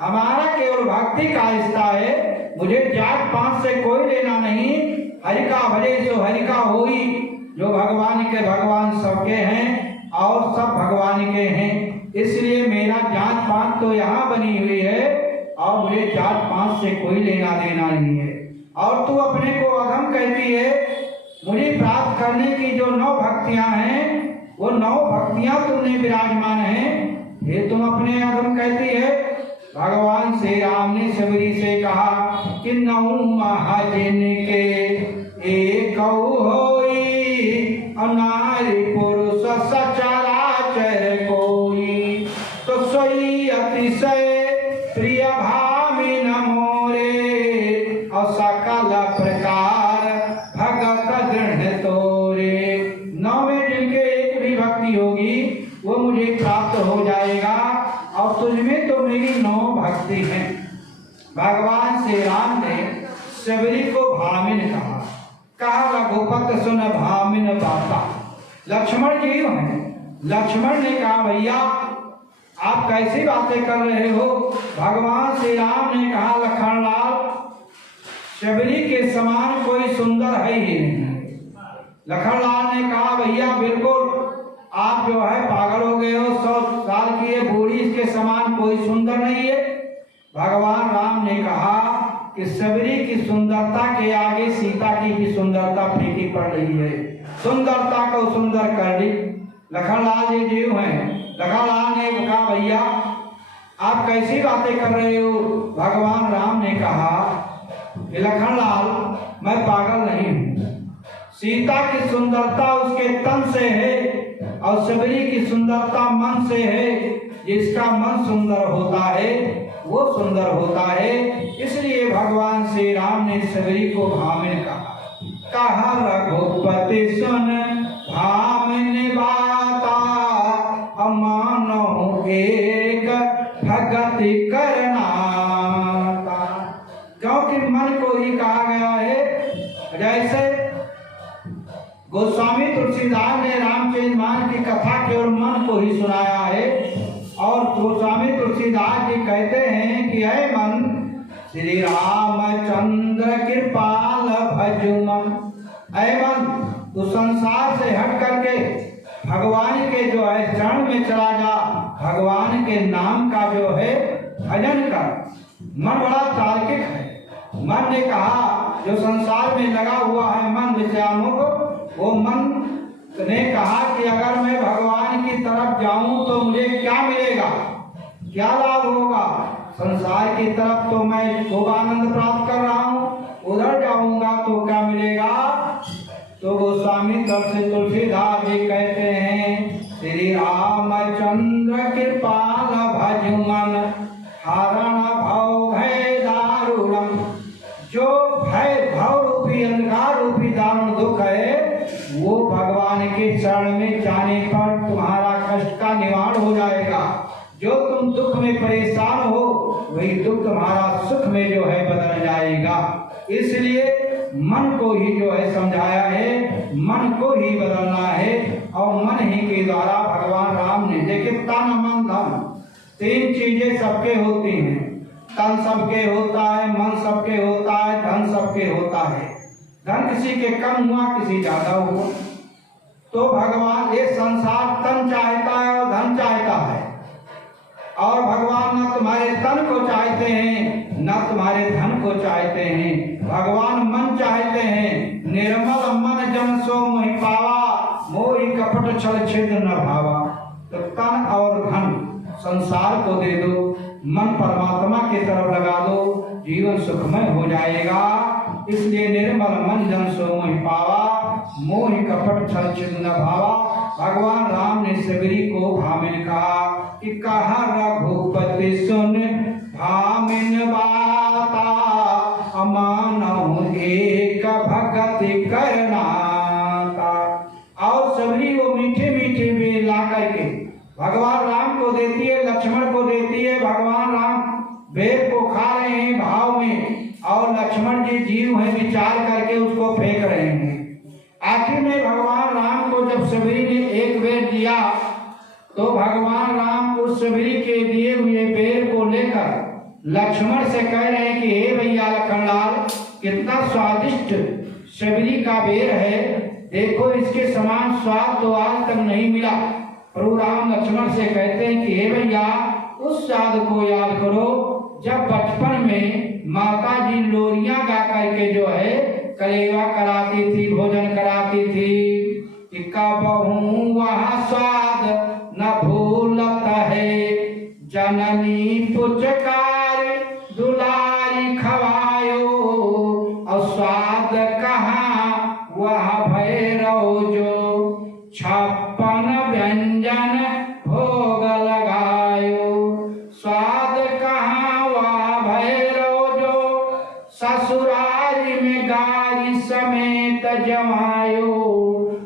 हमारा केवल भक्ति का रिश्ता है, मुझे जात पात से कोई लेना नहीं। हरि का भले सो हरि का होई। जो भगवान के भगवान सबके हैं और सब भगवान के हैं, इसलिए मेरा जात पात तो यहाँ बनी हुई है और मुझे जात पात से कोई लेना देना नहीं है। और तू अपने को अधम कहती है। मुझे प्राप्त करने की जो 9 भक्तियां हैं वो 9 भक्तियां तुमने विराजमान हैं, ये तुम अपने आदम कहती है। भगवान श्री राम ने सबरी से कहा कि 9 महाजन के एक होई, नारी पुरुष सचराचर कोई, तो सोई अतिशय प्रिय भामिन मोरे, और सकल प्रकार भगत दृढ़ तोरे। 9 में जिनके एक भी भक्ति होगी वो मुझे प्राप्त हो जाएगा, और तुझमें तो मेरी 9 भक्ति है। भगवान श्री राम ने सबरी को भामिन कहा रघुपत सुन भामिन बाता। लक्ष्मण जी हैं, लक्ष्मण ने कहा भैया आप कैसी बातें कर रहे हो। भगवान श्री राम ने कहा लखनलाल, शबरी के समान कोई सुंदर है ही नहीं। लखनलाल ने कहा भैया बिल्कुल आप जो है पागल हो गए हो, 100 साल की ये बूढ़ी, इसके समान कोई सुंदर नहीं है। भगवान राम ने कहा कि सबरी की सुंदरता के आगे सीता की भी सुंदरता फीकी पड़ रही है, सुंदरता को सुंदर कर दी। लखनलाल जी जीव हैं। लखनलाल ने कहा भैया आप कैसी बातें कर रहे हो। भगवान राम ने कहा कि लखनलाल मैं पागल नहीं हूँ, सीता की सुंदरता उसके तन से है और सबरी की सुंदरता मन से है। जिसका मन सुंदर होता है वो सुंदर होता है। इसलिए भगवान श्री राम ने सबरी को भामिन कहा रघुपति सुन भामिन बाता, मानो एक भगति करना। क्योंकि मन को ही कहा गया है। जैसे गोस्वामी तुलसीदास ने रामचरित मानस की कथा केवल मन को ही सुनाया है, और गोस्वामी तुलसीदास जी कहते हैं कि हे मन श्री रामचंद्र कृपाल भजुमन। हे मन तू संसार से हट करके भगवान के जो है चरण में चला जा, भगवान के नाम का जो है भजन कर। मन बड़ा तार्किक है। मन ने कहा जो संसार में लगा हुआ है मन विषयानुक, वो मन ने कहा कि अगर मैं भगवान की तरफ जाऊं तो मुझे क्या मिलेगा, क्या लाभ होगा। संसार की तरफ तो मैं खूब आनंद प्राप्त कर रहा हूं, उधर जाऊंगा तो क्या मिलेगा। तो गोस्वामी तुलसीदास जी कहते हैं श्री रामचंद्र कृपाल भजुमन, हरण भव भय दारुणम। जो भय भव रूपी अंधकार रूपी दारुण दुख है वो भगवान के चरण में जाने पर तुम्हारा कष्ट का निवारण हो जाएगा। जो तुम दुख में परेशान हो वही दुख तुम्हारा सुख में जो है बदल जाएगा। इसलिए मन को ही जो है समझाया है, मन को ही बदलना है, और मन ही के द्वारा भगवान राम ने देखिए तन मन धन 3 चीजें सबके होती हैं। तन सबके होता है, मन सबके होता है, धन सबके होता है। धन किसी के कम हुआ किसी ज्यादा हुआ। तो भगवान ये संसार तन चाहता है और धन चाहता है, और भगवान न तुम्हारे तन को चाहते हैं न तुम्हारे धन को चाहते हैं। भगवान मन चाहते हैं। निर्मल मन जन सो मोहि पावा, मोहि कपट छल छिद्र न भावा। तो तन और धन संसार को दे दो, मन परमात्मा की तरफ लगा दो, जीवन सुखमय हो जाएगा। इसलिए निर्मल मन जन सो मोहि पावा, मोहि कपट छल छिद्र न भावा। भगवान राम ने सबरी को भामिन कहा कि कहा रघुपति सुन भामिन बाता, मानो एक भगति करना। और सबरी वो मीठे मीठे में ला करके भगवान राम को देती है, लक्ष्मण को देती है। भगवान राम बेर को खा रहे हैं भाव में, और लक्ष्मण जी जीव है विचार करके उसको फेंक रहे हैं। आखिर में भगवान राम को जब सबरी ने एक बेर दिया तो भगवान राम उस सबरी के दिए हुए बेर को लेकर लक्ष्मण से कह रहे हैं कि हे भैया लखनलाल, कितना स्वादिष्ट सबरी का बेर है, देखो इसके समान स्वाद तो आज तक नहीं मिला। प्रभु राम लक्ष्मण से कहते हैं कि हे भैया उस स्वाद को याद करो जब बचपन में माता जी लोरियां गा करके जो है कलेवा कराती थी, भोजन कराती थी। कि कबहू वह स्वाद न भूलत है। जननी पुचकारी दुलारी खवायो, और स्वाद कहाँ वह भैरव जो 56 व्यंजन भोग लगायो। स्वाद कहाँ वह भैरव जो ससुरारी में गारी समेत जमायो।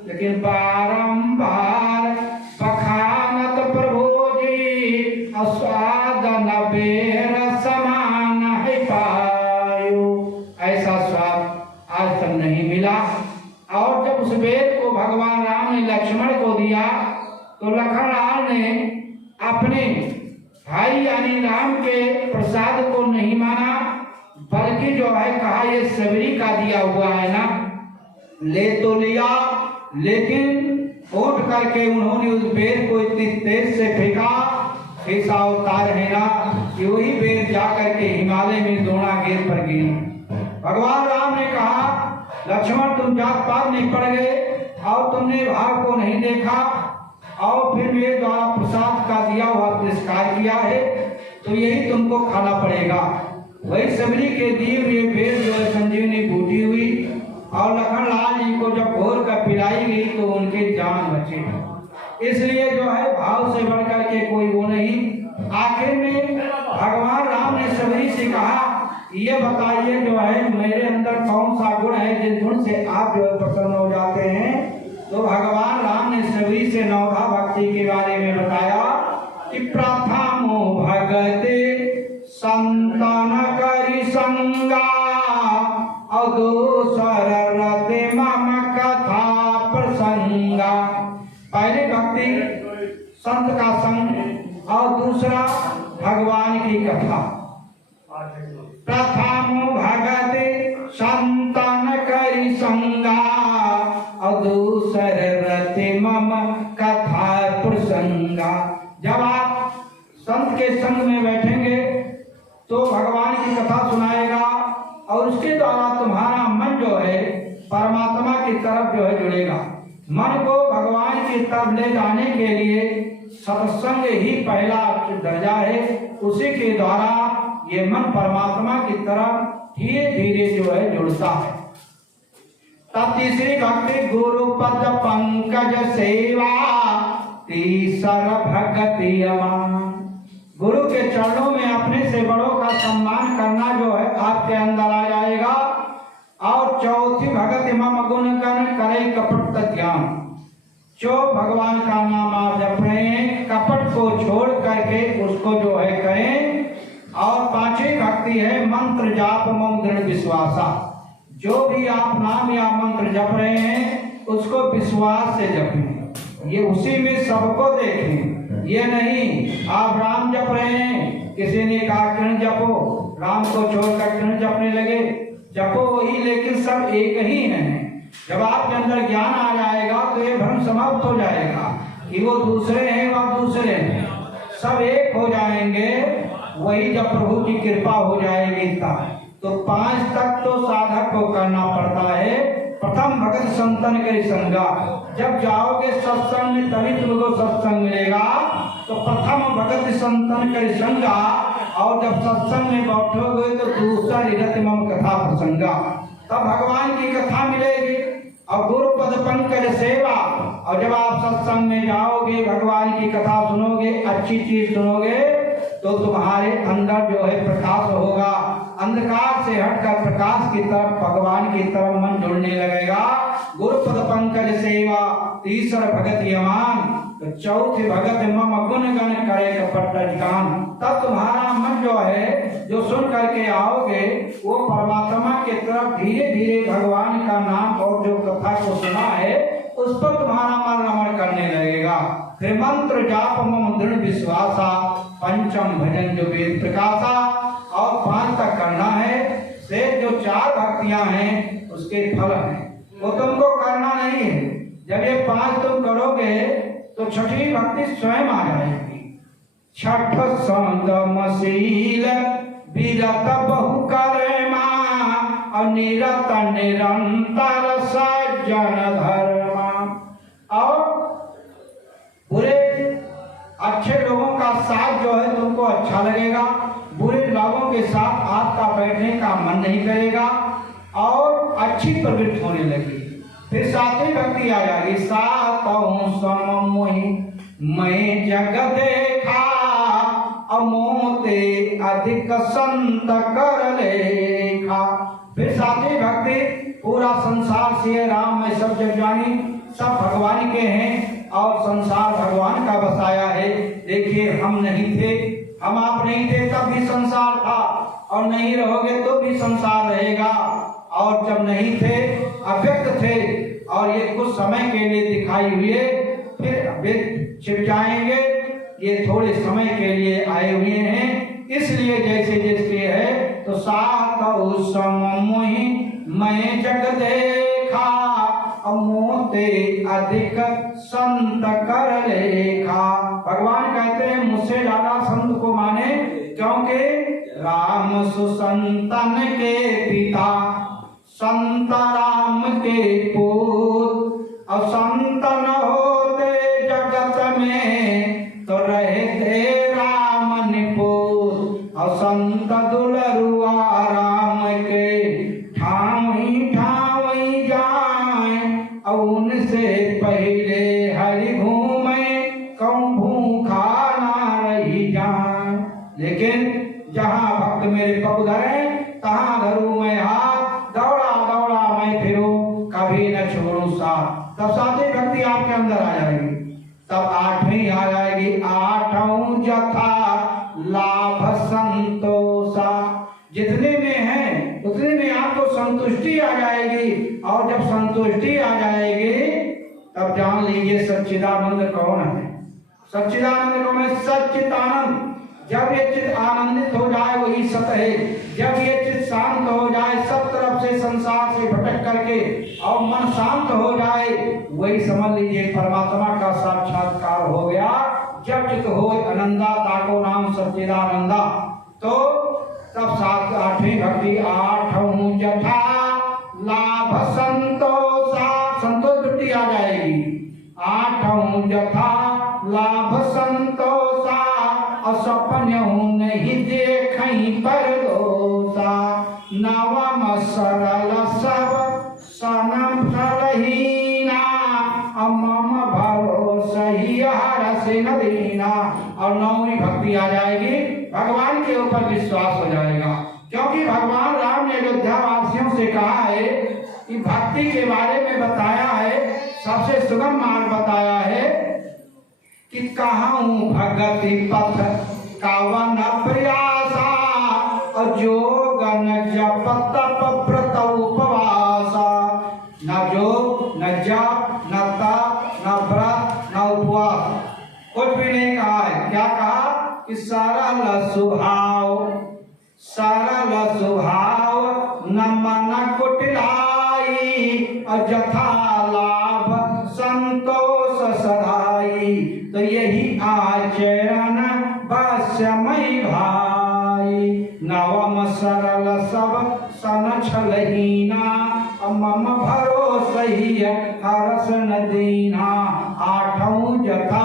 लेकिन बारंबार बखानत प्रभु जी, स्वाद न बेर समान है पायो। ऐसा स्वाद आज तक नहीं मिला। और जब उस बेर को भगवान राम ने लक्ष्मण को दिया तो लखनलाल ने अपने भाई यानी राम के प्रसाद को नहीं माना, बल्कि जो है कहा ये सबरी का दिया हुआ है ना। ले तो लिया, लेकिन उठ करके उन्होंने उस बेर को इतनी तेज से फेंका, ऐसा अवतार है ना कि वही बेर जा करके हिमालय में द्रोणागिर पर गिरी। भगवान राम ने कहा लक्ष्मण तुम जात पात नहीं पड़ गए और तुमने भाव को नहीं देखा और फिर मेरे द्वारा प्रसाद का दिया हुआ तिरस्कार किया है, तो यही तुमको खाना पड़ेगा। वही सबरी के दिए हुए बेर जो है संजीवनी बूटी हुई, और लखनलाल जी को जब घोर कर पिलाई गई तो उनके जान बचे। इसलिए जो है भाव से बढ़कर के कोई वो नहीं। आखिर में भगवान राम ने सबरी से कहा ये बताइए जो है मेरे अंदर कौन सा गुण है जिस गुण से आप जो है प्रसन्न हो जाते हैं। तो भगवान राम ने सबरी से नवधा भक्ति के बारे में बताया कि प्रथमो भगते संतन करि संगा, और दूसर रते मम कथा प्रसंगा। पहले भक्ति संत का संग और दूसरा भगवान की कथा। प्रथमो भगते संतन करि संगा, और दूसर रते मम कथा प्रसंगा। जब आप संत के संग में बैठेंगे तो भगवान की कथा सुनाएगा और उसके द्वारा तुम्हारा मन जो है परमात्मा की तरफ जो है जुड़ेगा। मन को भगवान की तरफ ले जाने के लिए सत्संग ही पहला दर्जा है। उसी के द्वारा ये मन परमात्मा की तरफ धीरे धीरे जो है जुड़ता है। तब तीसरी भक्ति गुरु पद पंकज सेवा, तीसर भक्ति अमान। गुरु के चरणों में अपने से बड़ों का सम्मान करना जो है आपके अंदर आ जाएगा। और चौथी भगत मम गुण कन करे कपट ध्यान। जो भगवान का नाम आप जप रहे हैं कपट को छोड़ करके उसको जो है करें। और पांचवी भक्ति है मंत्र जाप मम दृढ़ विश्वासा। जो भी आप नाम या मंत्र जप रहे हैं उसको विश्वास से जपें। ये उसी में सबको देखें। ये नहीं आप राम जप रहे हैं, किसी ने कहा कृष्ण जपो, राम को छोड़कर कृष्ण जपने लगे। जपो वही, लेकिन सब एक ही हैं। जब आपके अंदर ज्ञान आ जाएगा तो ये भ्रम समाप्त हो जाएगा कि वो दूसरे हैं वह दूसरे हैं, सब एक हो जाएंगे। वही जब प्रभु की कृपा हो जाएगी तब। तो 5 तक तो साधक को करना पड़ता है। प्रथम भगत संतन के संगा। जब जाओगे सत्संग में तभी तुमको सत्संग मिलेगा। तो प्रथम भगत संतन के संगा, और जब सत्संग में बैठोगे तो दूसरा रत मम कथा प्रसंगा। तब भगवान की कथा मिलेगी। और गुरु पद पंकज सेवा। और जब आप सत्संग में जाओगे भगवान की कथा सुनोगे, अच्छी चीज सुनोगे, तो तुम्हारे अंदर जो है प्रकाश होगा। अंधकार से हटकर प्रकाश की तरफ भगवान की तरफ मन जुड़ने लगेगा। गुरु पद पंकज सेवा, तीसर भगत यमान, तो चौथे भगत मम गुण गण करे कपट ज्ञान। तब तुम्हारा मन जो है जो सुन करके आओगे वो परमात्मा की तरफ धीरे धीरे भगवान का नाम और जो कथा को सुना है उस पर तुम्हारा मन रमण करने लगेगा। फिर मंत्र जाप मम दृढ़ विश्वासा, पंचम भजन जो वेद प्रकाशा। और 5 तक करना है। से जो 4 भक्तियां हैं उसके फल हैं, वो तुमको करना नहीं है। जब ये 5 तुम करोगे तो छठी भक्ति स्वयं आ जाएगी। छठ संगमशील विरत बहु कर्मा, और निरत निरंतर सज्जन धर्मा। और बुरे अच्छे लोगों का साथ जो है तुमको अच्छा लगेगा, बुरे लोगों के साथ आपका बैठने का मन नहीं करेगा और अच्छी प्रवृत्ति होने लगी। फिर सातवीं भक्ति आ जाएगी, सातों सम मोहि मैं जग देखा अमोते अधिक संत कर लेखा। फिर सातवीं भक्ति, पूरा संसार से राम में सब जग जानी, सब भगवान के हैं और संसार भगवान का बसाया है। देखिए हम नहीं थे, हम आप नहीं थे तब भी संसार था और नहीं रहोगे तो भी संसार रहेगा। और जब नहीं थे अव्यक्त थे और ये कुछ समय के लिए दिखाई हुए फिर वे छिप जाएंगे, ये थोड़े समय के लिए आए हुए हैं। इसलिए जैसे जैसे है तो सातों सम मोहि मैं जग देखा अमोते अधिक संत कर लेखा। भगवान कहते हैं मुझसे ज्यादा संत को माने, क्योंकि राम सुसंतन के पिता, संत राम के पुत्र, और संत न होते जगत में तो रहते राम निपुत। और संत दुलरुआ राम के ठावी ठावी जाए और उनसे पहले हरि घूमे कौन भूखा ना रही जाए। लेकिन जहाँ भक्त मेरे पग धरे तहाँ धरूं मैं हाथ, दौड़ा दौड़ा मैं फिरूं कभी न छोड़ूं साथ। तब सातवीं भक्ति आपके अंदर आ जाएगी। तब आठवीं आ जाएगी, आठों जथा लाभ संतोषा। जितने में है उतने में आपको संतुष्टि आ जाएगी और जब संतुष्टि आ जाएगी तब जान लीजिए सच्चिदानंद कौन है। सच्चिदानंद कौन है? सच्चिदानंद। जब ये चित्त आनंदित हो जाए वही सत है। जब ये चित्त शांत हो जाए सब तरफ से संसार से भटक करके और मन शांत हो जाए, वही समझ लीजिए परमात्मा का साक्षात्कार हो गया। जब चित्त हो आनंदा ताको नाम सच्चिदानंदा। तो तब सात आठवीं भक्ति, आठों जथा लाभ संतोषा, संतोष वृत्ति आ जाएगी। आठों जथा लाभ संतोषा असपन्यों नहीं देखई पर दोषा। नवम सरल सब सनम सरहीना मम भरोसा ही हरस न दीना। और नौवीं भक्ति आ जाएगी, भगवान के ऊपर विश्वास हो जाएगा। क्योंकि भगवान राम ने अयोध्या वासियों से कहा है कि भक्ति के बारे में बताया है, सबसे सुगम मार्ग बताया है कि कहूँ भगति पथ कावन प्रयासा और जोग न जप तप व्रत उपवासा। न जोग न जप न तप न व्रत न उपवास, कुछ भी नहीं कहा है। क्या कहा कि सरल स्वभाव, सरल स्वभाव न मन कुटिलाई और जथा लाभ संतोष सदाई। तो यही आचरण बस्मय भाई। नवम सरल सब सन छलहीना मम भरोसा ही हरस न दीना। आठों जथा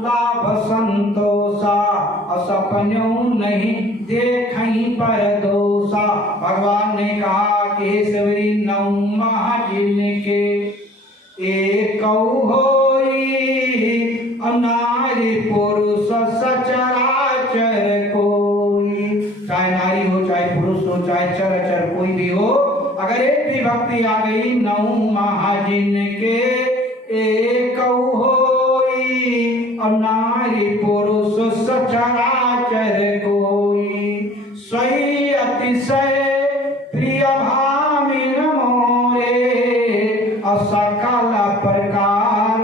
लाभ संतोषा असपन्यों नहीं देखई पर दोषा। भगवान ने कहा कि सवरी नौ महाजिन के एक होई नारी पुरुष सचराचर कोई। चाहे नारी हो चाहे पुरुष हो चाहे चराचर कोई भी हो, अगर एक भी भक्ति आ गई, नौ महाजिन के एक होई नारी पुरुष सचराचर कोई। स्वई अतिशय प्रिय भामिन मोरे असकल प्रकार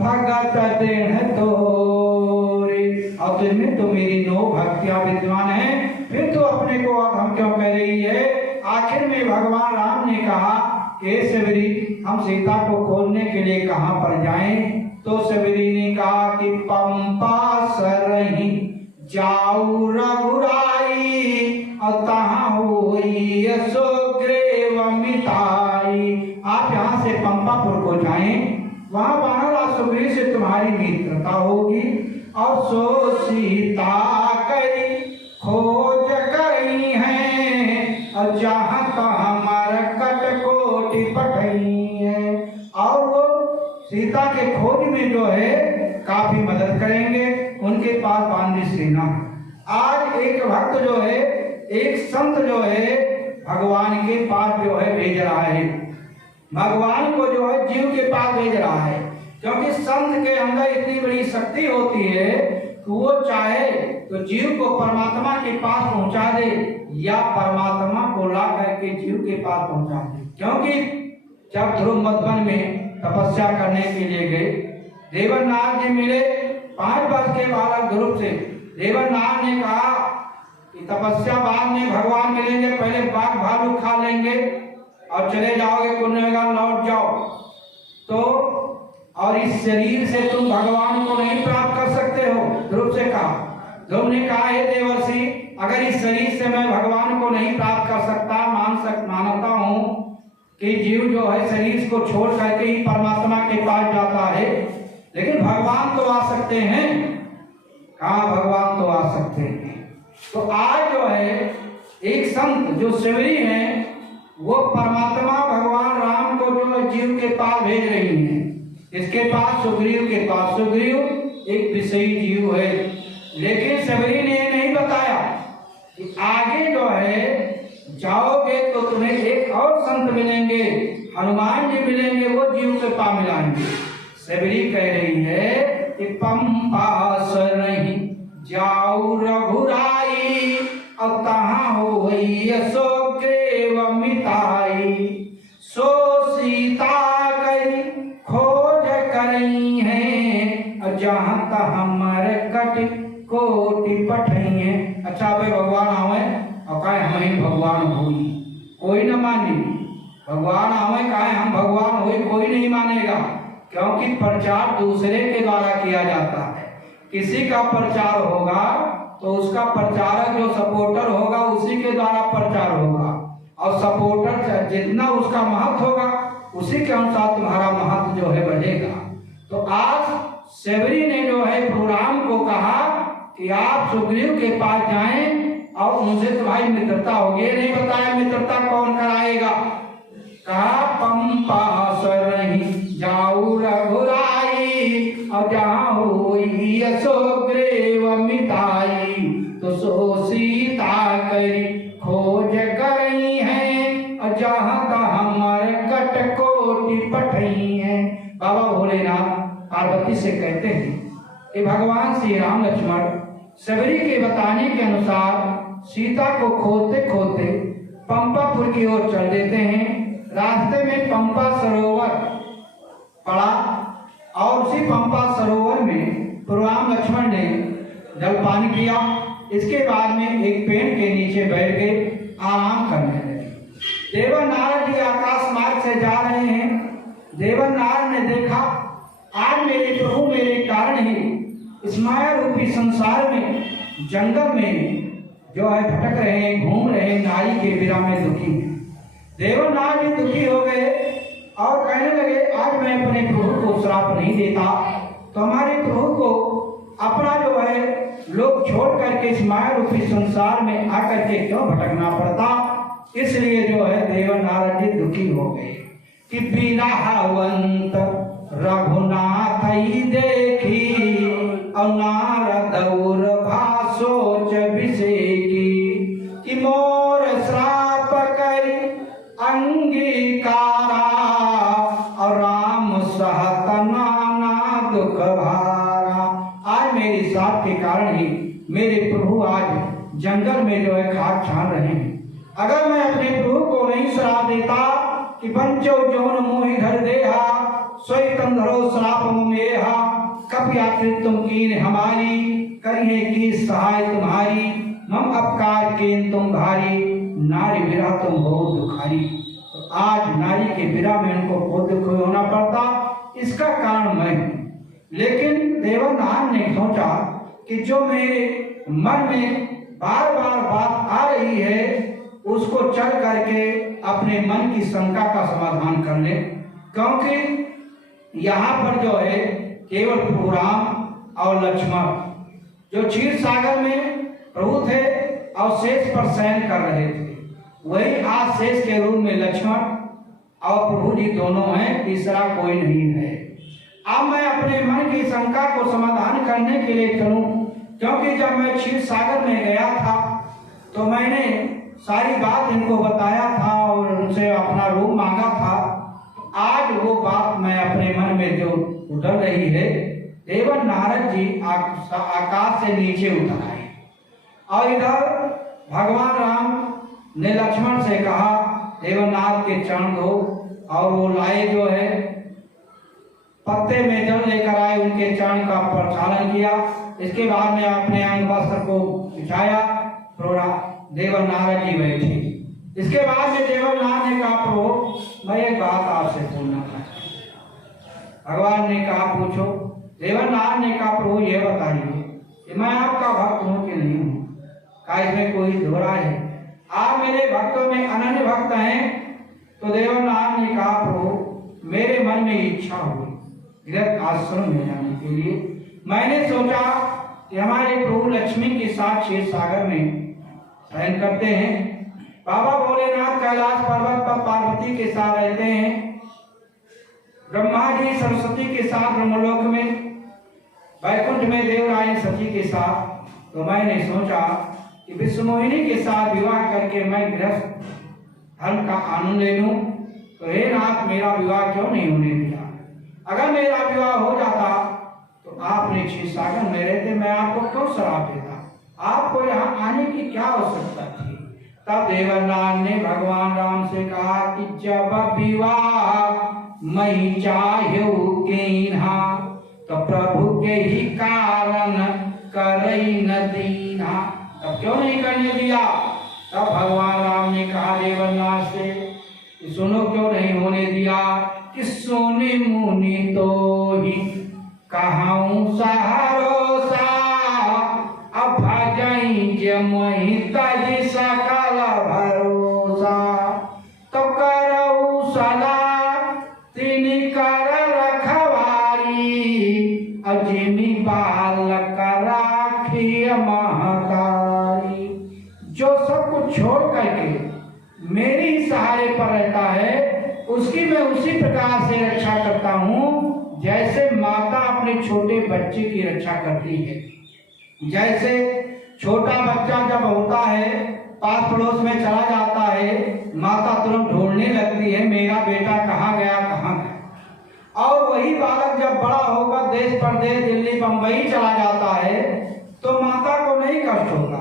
भगत देह तोरे। और तुझमें तो मेरी नौ भक्तियां विद्वान है, फिर तो अपने को हम क्यों कह रही है। आखिर में भगवान राम ने कहा कि सवेरी हम सीता को खोलने के लिए कहाँ पर जाएं। तो सवेरी ने कहा कि पंपा सरही जाऊ रघुराई और तहाँ हुई सुग्रीव मिताई। आप यहाँ से पंपापुर को जाएं वहां वानर सुग्रीव से तुम्हारी मित्रता होगी और सो सीता करी खोज करी है और जहाँ हमारा कट कोटि पठई है। और वो सीता के खोज में जो है काफी मदद करेंगे, उनके पास बानरी सेना है। आज एक भक्त जो है, एक संत जो है भगवान के पास जो है भेज रहा है, भगवान को जो है जीव के पास भेज रहा है, क्योंकि संत के अंदर इतनी बड़ी शक्ति होती है कि वो चाहे तो जीव को परमात्मा के पास पहुंचा दे या परमात्मा को ला करके जीव के पास पहुंचा दे। क्योंकि जब ध्रुव मधुबन में तपस्या करने के लिए गए, देवनाथ जी मिले 5 वर्ष के बालक ध्रुव से। देवनाथ ने कहा कि तपस्या बाद में भगवान मिलेंगे, पहले बाघ भालू खा लेंगे और चले जाओगे, पुण्य होगा, लौट जाओ। तो और इस शरीर से तुम भगवान को नहीं प्राप्त कर सकते हो, ध्रुव से कहा। ध्रुव ने कहा, हे देवर्षि, अगर इस शरीर से मैं भगवान को नहीं प्राप्त कर सकता, मानता हूँ कि जीव जो है शरीर को छोड़ करके ही परमात्मा के पास जाता है, लेकिन भगवान तो आ सकते हैं। कहा भगवान तो आ सकते हैं। तो आज जो है एक संत जो शिवरी हैं, वो परमात्मा भगवान राम को जो है जीव के पास भेज रही हैं। इसके पास सुग्रीव के पास, सुग्रीव एक विषयी जीव है, लेकिन शिवरी ने नहीं बताया कि आगे जो है जाओगे तो तुम्हें एक और संत मिलेंगे, हनुमान जी मिलेंगे, वो जीव के पास मिलाएंगे। शिवरी कह रही है कि पंपा सरहि जाऊ रघुराई अब तहाँ हो सो ग्रेव मिताई सो सीता करी खोज करई है जहाँ हमर कट कोटि पठई है। अच्छा भाई भगवान आवे और कहे हम ही भगवान हुई, कोई न मानी। भगवान आवे कहे हम भगवान हुई, कोई नहीं मानेगा, क्योंकि प्रचार दूसरे के द्वारा किया जाता है। किसी का प्रचार होगा तो उसका प्रचारक जो सपोर्टर होगा उसी के द्वारा प्रचार होगा, और सपोर्टर जितना उसका महत्व होगा उसी के अनुसार तुम्हारा महत्व जो है बढ़ेगा। तो आज शिवरी ने जो है भगवान को कहा कि आप सुग्रीव के पास जाएं और उनसे तुम्हारी मित्रता होगी। ये नहीं बताया मित्रता कौन कराएगा। कहा पंपा सरहि जाऊ रघुराई और जहाँ होई सो ग्रेव मिताई तो सो सीता करी खोज करई है और जहाँ हमर कट कोटि पठई है। बाबा भोलेनाथ पार्वती से कहते हैं कि भगवान श्री राम लक्ष्मण शिवरी के बताने के अनुसार सीता को खोजते खोजते पंपापुर की ओर चल देते हैं। रास्ते में पंपा सरोवर पड़ा और उसी पंपा सरोवर में राम लक्ष्मण ने जलपान किया। इसके बाद में एक पेड़ के नीचे बैठ गए, आराम करने लगे। देवनारायण जी आकाश मार्ग से जा रहे हैं। देवनारायण ने देखा आज मेरे प्रभु मेरे कारण ही इस माया रूपी संसार में जंगल में जो है भटक रहे हैं, घूम रहे हैं, नारी के बिना में दुखी हैं। देवनारायण जी दुखी हो गए और कहने लगे आज मैं अपने प्रभु को श्राप नहीं देता तो हमारे प्रभु को अपना जो है लोग छोड़ करके इस माया रूपी संसार में आकर के क्यों भटकना पड़ता। इसलिए जो है देवनारायण जी दुखी हो गए कि बिरहवंत रघुनाथ ही देखी और नारद और भासोच विषेकी कि मोर श्राप करी अंगीकारा और राम सहत नाना दुख भारा। आज मेरे श्राप के कारण ही मेरे प्रभु आज जंगल में जो है खाक छान रहे हैं। अगर मैं अपने प्रभु को नहीं श्राप देता कि बंचो जौन मोहि धर देहा सोई तंधरो श्राप मुमेहा कब यात्री तुम कीन हमारी करिए की सहाय तुम्हारी मम अपकार कीन तुम भारी नारी बिरा तुम बहुत दुखारी। तो आज नारी के बिरा में उनको बहुत दुख होना पड़ता, इसका कारण मैं हूँ। लेकिन देवनारायण ने सोचा कि जो मेरे मन में बार बार बात आ रही है उसको चल करके अपने मन की शंका का समाधान कर ले, क्योंकि यहाँ पर जो है केवल प्रभु राम और लक्ष्मण जो क्षीर सागर में प्रभु थे और शेष पर शयन कर रहे थे, वही आज शेष के रूप में लक्ष्मण और प्रभु जी दोनों हैं, तीसरा कोई नहीं है। अब मैं अपने मन की शंका को समाधान करने के लिए चलूं, क्योंकि जब मैं क्षीर सागर में गया था तो मैंने सारी बात इनको बताया था और उनसे अपना रूप मांगा था। आज वो बात मैं अपने मन में जो उतर रही है, देवर नारद जी आकाश से नीचे उतर आए और इधर भगवान राम ने लक्ष्मण से कहा देवनाथ के चरण दो, और वो लाए जो है पत्ते में जल लेकर आए, उनके चरण का प्रक्षालन किया। इसके बाद में अपने अंग वस्त्र को बिछाया, देवर नारद जी बैठे। इसके बाद में देवनाथ ने कहा प्रभु मैं एक बात आपसे पूछना चाहता हूं। भगवान ने कहा पूछो। देवनाथ ने कहा प्रभु ये बताइए कि मैं आपका भक्त हूं कि नहीं हूं, क्या इसमें कोई दोहरा है? आप मेरे भक्तों में अनन्य भक्त हैं। तो देवनाथ ने कहा प्रभु मेरे मन में इच्छा हुई गृह आश्रम में जाने के लिए। मैंने सोचा कि हमारे प्रभु लक्ष्मी के साथ क्षीर सागर में शयन करते हैं, बाबा भोलेनाथ कैलाश पर्वत पर पार्वती के साथ रहते हैं, ब्रह्मा जी सरस्वती के साथ ब्रह्मलोक में, वैकुंठ में देवराय सती के साथ। तो मैंने सोचा कि विष्णुमोहिनी के साथ विवाह करके मैं गृहस्थ धर्म का आनंद ले लूं। तो हे नाथ मेरा विवाह क्यों नहीं होने दिया? अगर मेरा विवाह हो जाता तो आपने क्षीर सागर में रहते, मैं आपको क्यों श्राप देता? आपको यहाँ आने की क्या आवश्यकता थी? तब देवनाथ ने भगवान राम से कहा कि जब विवाह मैं चाहूं केन्हा, तो प्रभु के ही कारण करई न दीन्हा। तब क्यों नहीं करने दिया? तब भगवान राम ने कहा देवनाथ से कि सुनो क्यों नहीं होने दिया कि सोने मुनि तो ही कहाऊं सहारोसा, अब भजई जमहि तज सकल भरोसा। तो करऊ सदा तिनि कर रखवारी, अजिमी बालक राखी महतारी। जो सब कुछ छोड़ करके मेरी सहारे पर रहता है, उसकी मैं उसी प्रकार से रक्षा करता हूँ जैसे माता अपने छोटे बच्चे की रक्षा करती है। जैसे छोटा बच्चा जब होता है, पास पड़ोस में चला जाता है, माता तुरंत ढूंढने लगती है मेरा बेटा कहाँ गया कहाँ गया। और वही बालक जब बड़ा होकर देश परदेश दिल्ली बंबई चला जाता है तो माता को नहीं कष्ट होगा,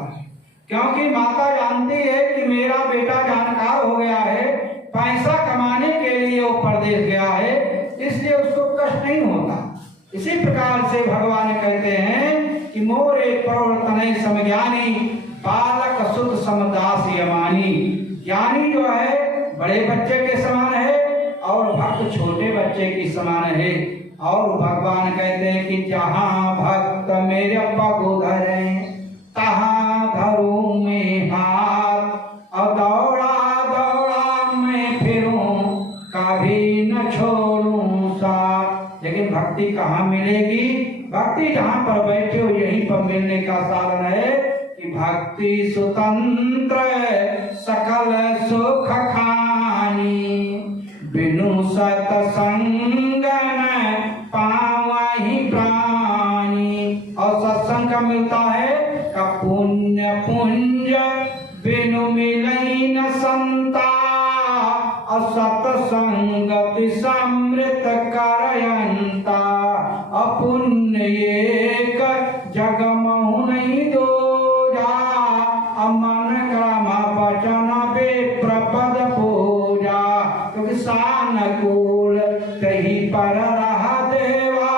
क्योंकि माता जानती है कि मेरा बेटा जानकार हो गया है, पैसा कमाने के लिए वो परदेश गया है, इसलिए उसको कष्ट नहीं होता। इसी प्रकार से भगवान कहते हैं कि मोरे प्रवर्तन समज्ञानी, बालक सुत समदास यमानी। ज्ञानी जो है बड़े बच्चे के समान है और भक्त छोटे बच्चे के समान है। और भगवान कहते हैं कि जहाँ भक्त मेरे पग धरे तहाँ धरूं में हाथ, और दौड़ा दौड़ा मैं फिरूं कभी न छोड़ूं साथ। लेकिन भक्ति कहाँ मिलेगी? भक्ति जहाँ पर बैठे हो यहीं पर मिलने का साधन है कि भक्ति स्वतंत्र सकल सुख खानी, बिनु सत्संग न पावहि प्राणी। और सत्संग का मिलता है का पुण्य पुंज बिनु मिलई न संता, असत्संगति समृत करयंता। अपुण्य एक जग महु नहीं दोजा, अमन क्रम वचन विप्रपद पूजा। क्योंकि सानुकूल तही पर रहा देवा,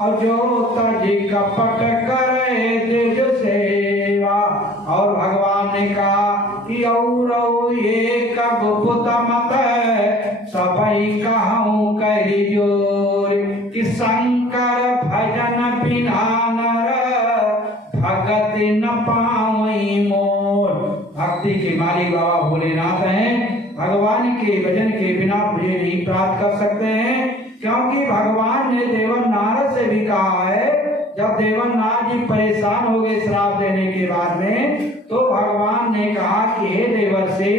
और जो तजी कपट करे दिज सेवा। और भगवान ने कहा कि और एक गुप्त मत सबई कहूँ कही जोर, कि शंकर भजन बिना नर भगति न पावई मोर। भक्ति के मालिक बाबा भोलेनाथ हैं, भगवान के भजन के बिना मुझे नहीं प्राप्त कर सकते हैं, क्योंकि भगवान ने देवन नारद से भी कहा है, जब देवन नारद जी परेशान हो गए श्राप देने के बाद में, तो भगवान ने कहा कि हे देवर्षि,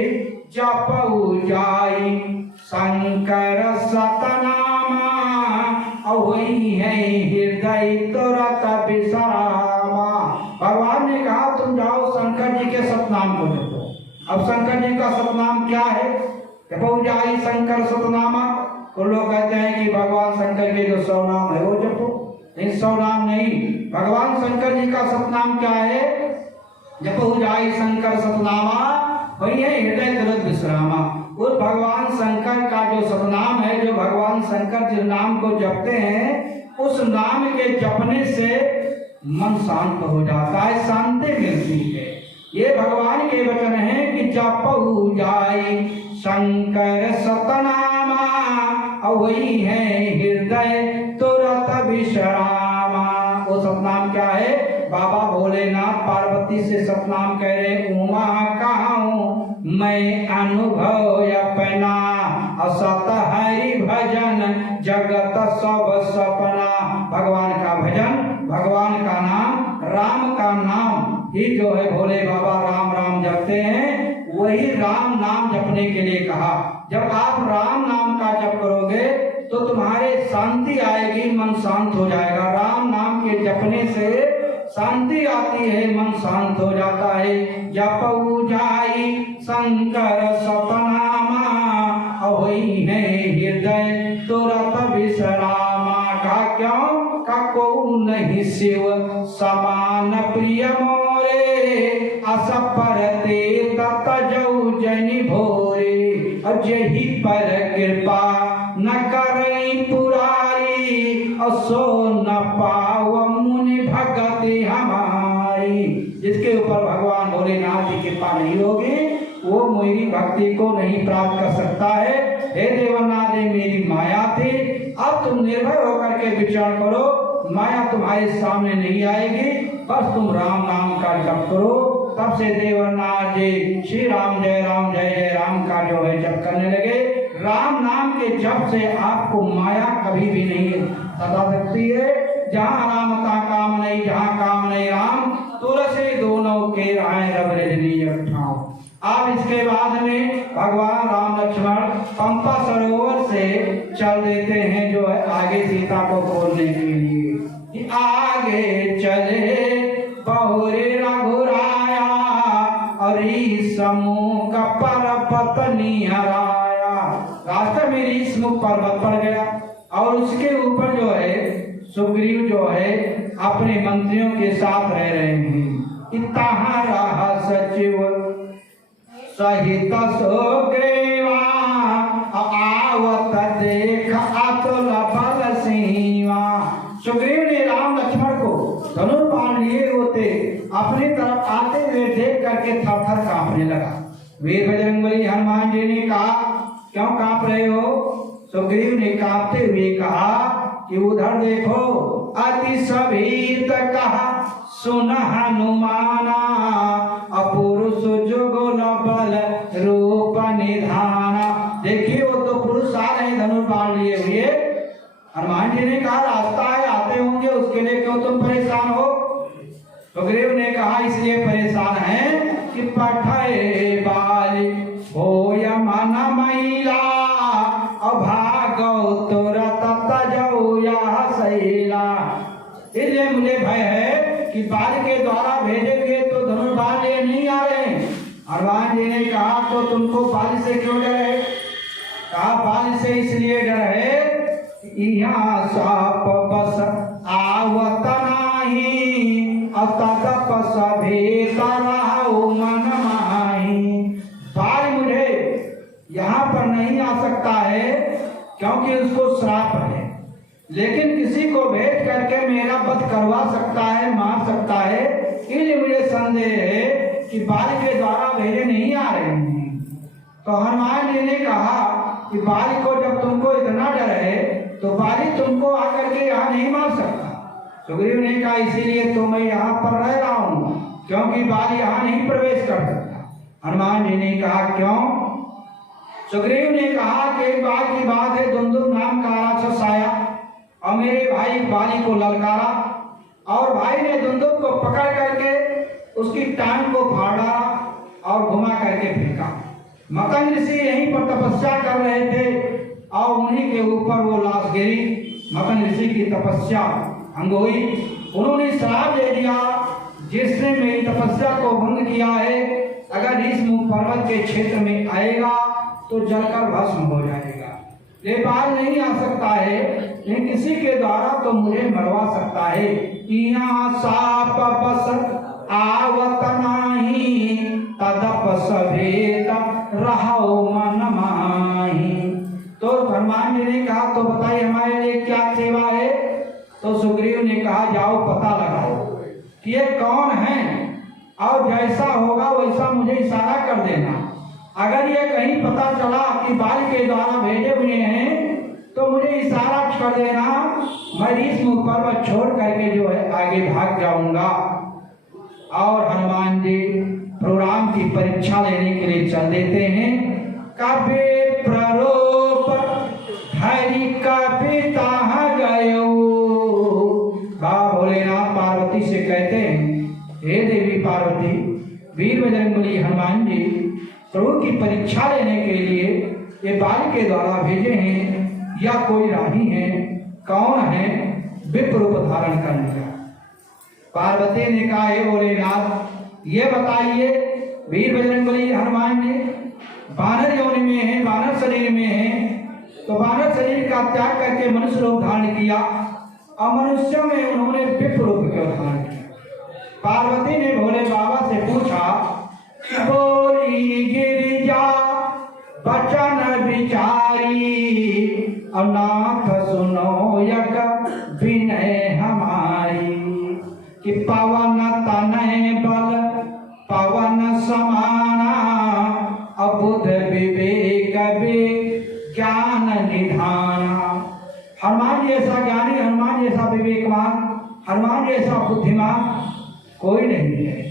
जपऊ जाई शंकर सतनामा, वही है हृदय तुरत विश्रामा। भगवान ने कहा तुम जाओ शंकर जी के सतनाम को जपो। अब शंकर जी का सतनाम क्या है? जपऊ जाई शंकर सतनामा। तो लोग कहते हैं कि भगवान शंकर के जो 100 नाम है वो जपो, लेकिन 100 नाम नहीं। भगवान शंकर जी का सतनाम क्या है? जपऊ जाई शंकर सतनामा, वही है हृदय तुरत विश्रामा। उस भगवान शंकर का जो सतनाम है, जो भगवान शंकर जिस नाम को जपते हैं, उस नाम के जपने से मन शांत हो जाता है, शांति मिलती है। ये भगवान के वचन हैं कि जपऊ जाई शंकर सतनामा, वही है हृदय तुरत विश्रामा। वो सतनाम क्या है? बाबा भोलेनाथ पार्वती से सतनाम कह रहे, उमा कहूँ मैं अनुभव अपना, असत हरि भजन जगत सब सपना। भगवान का भजन, भगवान का नाम, राम का नाम ही जो है भोले बाबा राम राम जपते हैं, वही राम नाम जपने के लिए कहा। जब आप राम नाम का जप करोगे तो तुम्हारे शांति आएगी, मन शांत हो जाएगा। राम नाम के जपने से शांति आती है, मन शांत हो जाता है। जपऊ जाई शंकर सतनामा, वही है हृदय तुरत विश्रामा। का क्यों? का को नहीं शिव समान प्रिय मोरे, अस परते तत जऊ जनि भोरे, अजहि पर कृपा न करई पुरारी, असो न पाव मुनि भगति हमारी। जिसके ऊपर भगवान भोलेनाथ की कृपा नहीं होगी, वो मेरी भक्ति को नहीं प्राप्त कर सकता है। हे देवनाथ, मेरी माया थी, अब तुम निर्भय होकर के विचार करो, माया तुम्हारे सामने नहीं आएगी, बस तुम राम नाम का जप करो। तब से देवनाथ जी श्री राम जय जय राम का जो है जप करने लगे। राम नाम के जप से आपको माया कभी भी नहीं सता सकती है। जहाँ राम का काम नहीं, जहाँ काम नहीं राम, तुलसी दोनों के राय रब रजनी उठाओ। अब इसके बाद में भगवान राम लक्ष्मण पंपा सरोवर से चल देते हैं जो है आगे सीता को खोलने के लिए। आगे चले बहुरे रघुराया, और समूह का पर्वत निहराया। रास्ते में रीसमुख पर्वत पड़ गया, और उसके ऊपर जो है सुग्रीव जो है अपने मंत्रियों के साथ रह रहे हैं। तहाँ रहा सचिव सहित सुग्रीवा, आवत देख अतुल बल सीमा। सुग्रीव ने राम लक्ष्मण को धनुर्बाण लिए होते अपनी तरफ आते हुए देख करके थर थर कांपने लगा। वीर बजरंगबली हनुमान जी ने कहा, क्यों कांप रहे हो? सुग्रीव ने कांपते हुए कहा कि उधर देखो, अति सभीत कहा सुन हनुमाना, अपुरुष जुगल बल रूप निधाना। देखिए वो तो पुरुष आ रहे धनुर्बाण लिए हुए। हनुमान जी ने कहा रास्ता है, आते होंगे, उसके लिए क्यों तुम परेशान हो? सुग्रीव ने कहा इसलिए परेशान है कि पठाए बाल हो या मन मैला, अभागो तुरत तजौ या सैला। इसलिए मुझे भय है कि बाल के द्वारा भेजे हुए तो धनुर्बाण लिए नहीं आ रहे। हनुमान जी ने कहा तो तुमको बाल से क्यों डर है? कहा बाल से इसलिए डर है, यहाँ साप बस आवत नाही, अतप सभे कराऊ मन माही। बाल मुझे यहाँ पर नहीं आ सकता है क्योंकि उसको श्राप है, लेकिन किसी को भेज करके मेरा वध करवा सकता है, मार सकता है। इसलिए मुझे संदेह है कि बाल के द्वारा भेजे नहीं आ रहे हैं। तो हनुमान जी ने कहा कि बाल को जब तुमको इतना डर है तो बाली तुमको आकर के यहाँ नहीं मार सकता। सुग्रीव ने कहा इसीलिए तो मैं यहाँ पर रह रहा हूँ, क्योंकि बाली यहाँ नहीं प्रवेश कर सकता। हनुमान जी ने कहा क्यों? सुग्रीव ने कहा कि एक बार की बात है, दुंदुभ नाम का राक्षस आया और मेरे भाई बाली को ललकारा और भाई ने दुंदुभ को पकड़ करके उसकी टांग को फाड़ डाला और घुमा करके फेंका। मकन ऋषि यहीं पर तपस्या कर रहे थे और उन्हीं के ऊपर वो लाश गिरी। मकन ऋषि की तपस्या भंग हुई। उन्होंने श्राप दे दिया, जिसने मेरी तपस्या को भंग किया है, अगर इस पर्वत के क्षेत्र में आएगा तो जलकर भस्म हो जाएगा। ये पार नहीं आ सकता है, लेकिन किसी के द्वारा तो मुझे मरवा सकता है। यहाँ साप बस आवत नाही, तदप सभेद रहो मन माही। तो हनुमान जी ने कहा, तो बताइए हमारे लिए क्या सेवा है? तो सुग्रीव ने कहा, जाओ पता लगाओ कि ये कौन है और जैसा होगा वैसा मुझे इशारा कर देना। अगर ये कहीं पता चला कि बाल के द्वारा भेजे हुए हैं तो मुझे इशारा कर देना, मैं इस पर्वत छोड़ करके जो है आगे भाग जाऊंगा। और हनुमान जी प्रभु की परीक्षा लेने के लिए चल देते हैं। कभी प्ररूप हरि कपिता गयो। बाबा भोलेनाथ पार्वती से कहते हैं, हे देवी पार्वती, वीर बजरंगबली हनुमान जी प्रभु की परीक्षा लेने के लिए ये बाल के द्वारा भेजे हैं या कोई राही हैं? कौन है विप्र रूप धारण करने का? पार्वती ने कहा, हे भोलेनाथ ये बताइए, वीर बजरंगबली हनुमान जी बानर योनि में है, बानर शरीर में है, तो बानर शरीर का त्याग करके मनुष्य रूप धारण किया और मनुष्यों में उन्होंने विप्र रूप क्यों धारण किया? पार्वती ने भोले बाबा से पूछा, बोली गिरिजा बचन विचारी, अनाथ सुनो यक विनय हमारी, कि पवन तनय बल पवन समाना, अबुध विवेक ज्ञान निधाना। हनुमान जैसा ज्ञानी, हनुमान जैसा विवेकवान, हनुमान जैसा बुद्धिमान कोई नहीं है।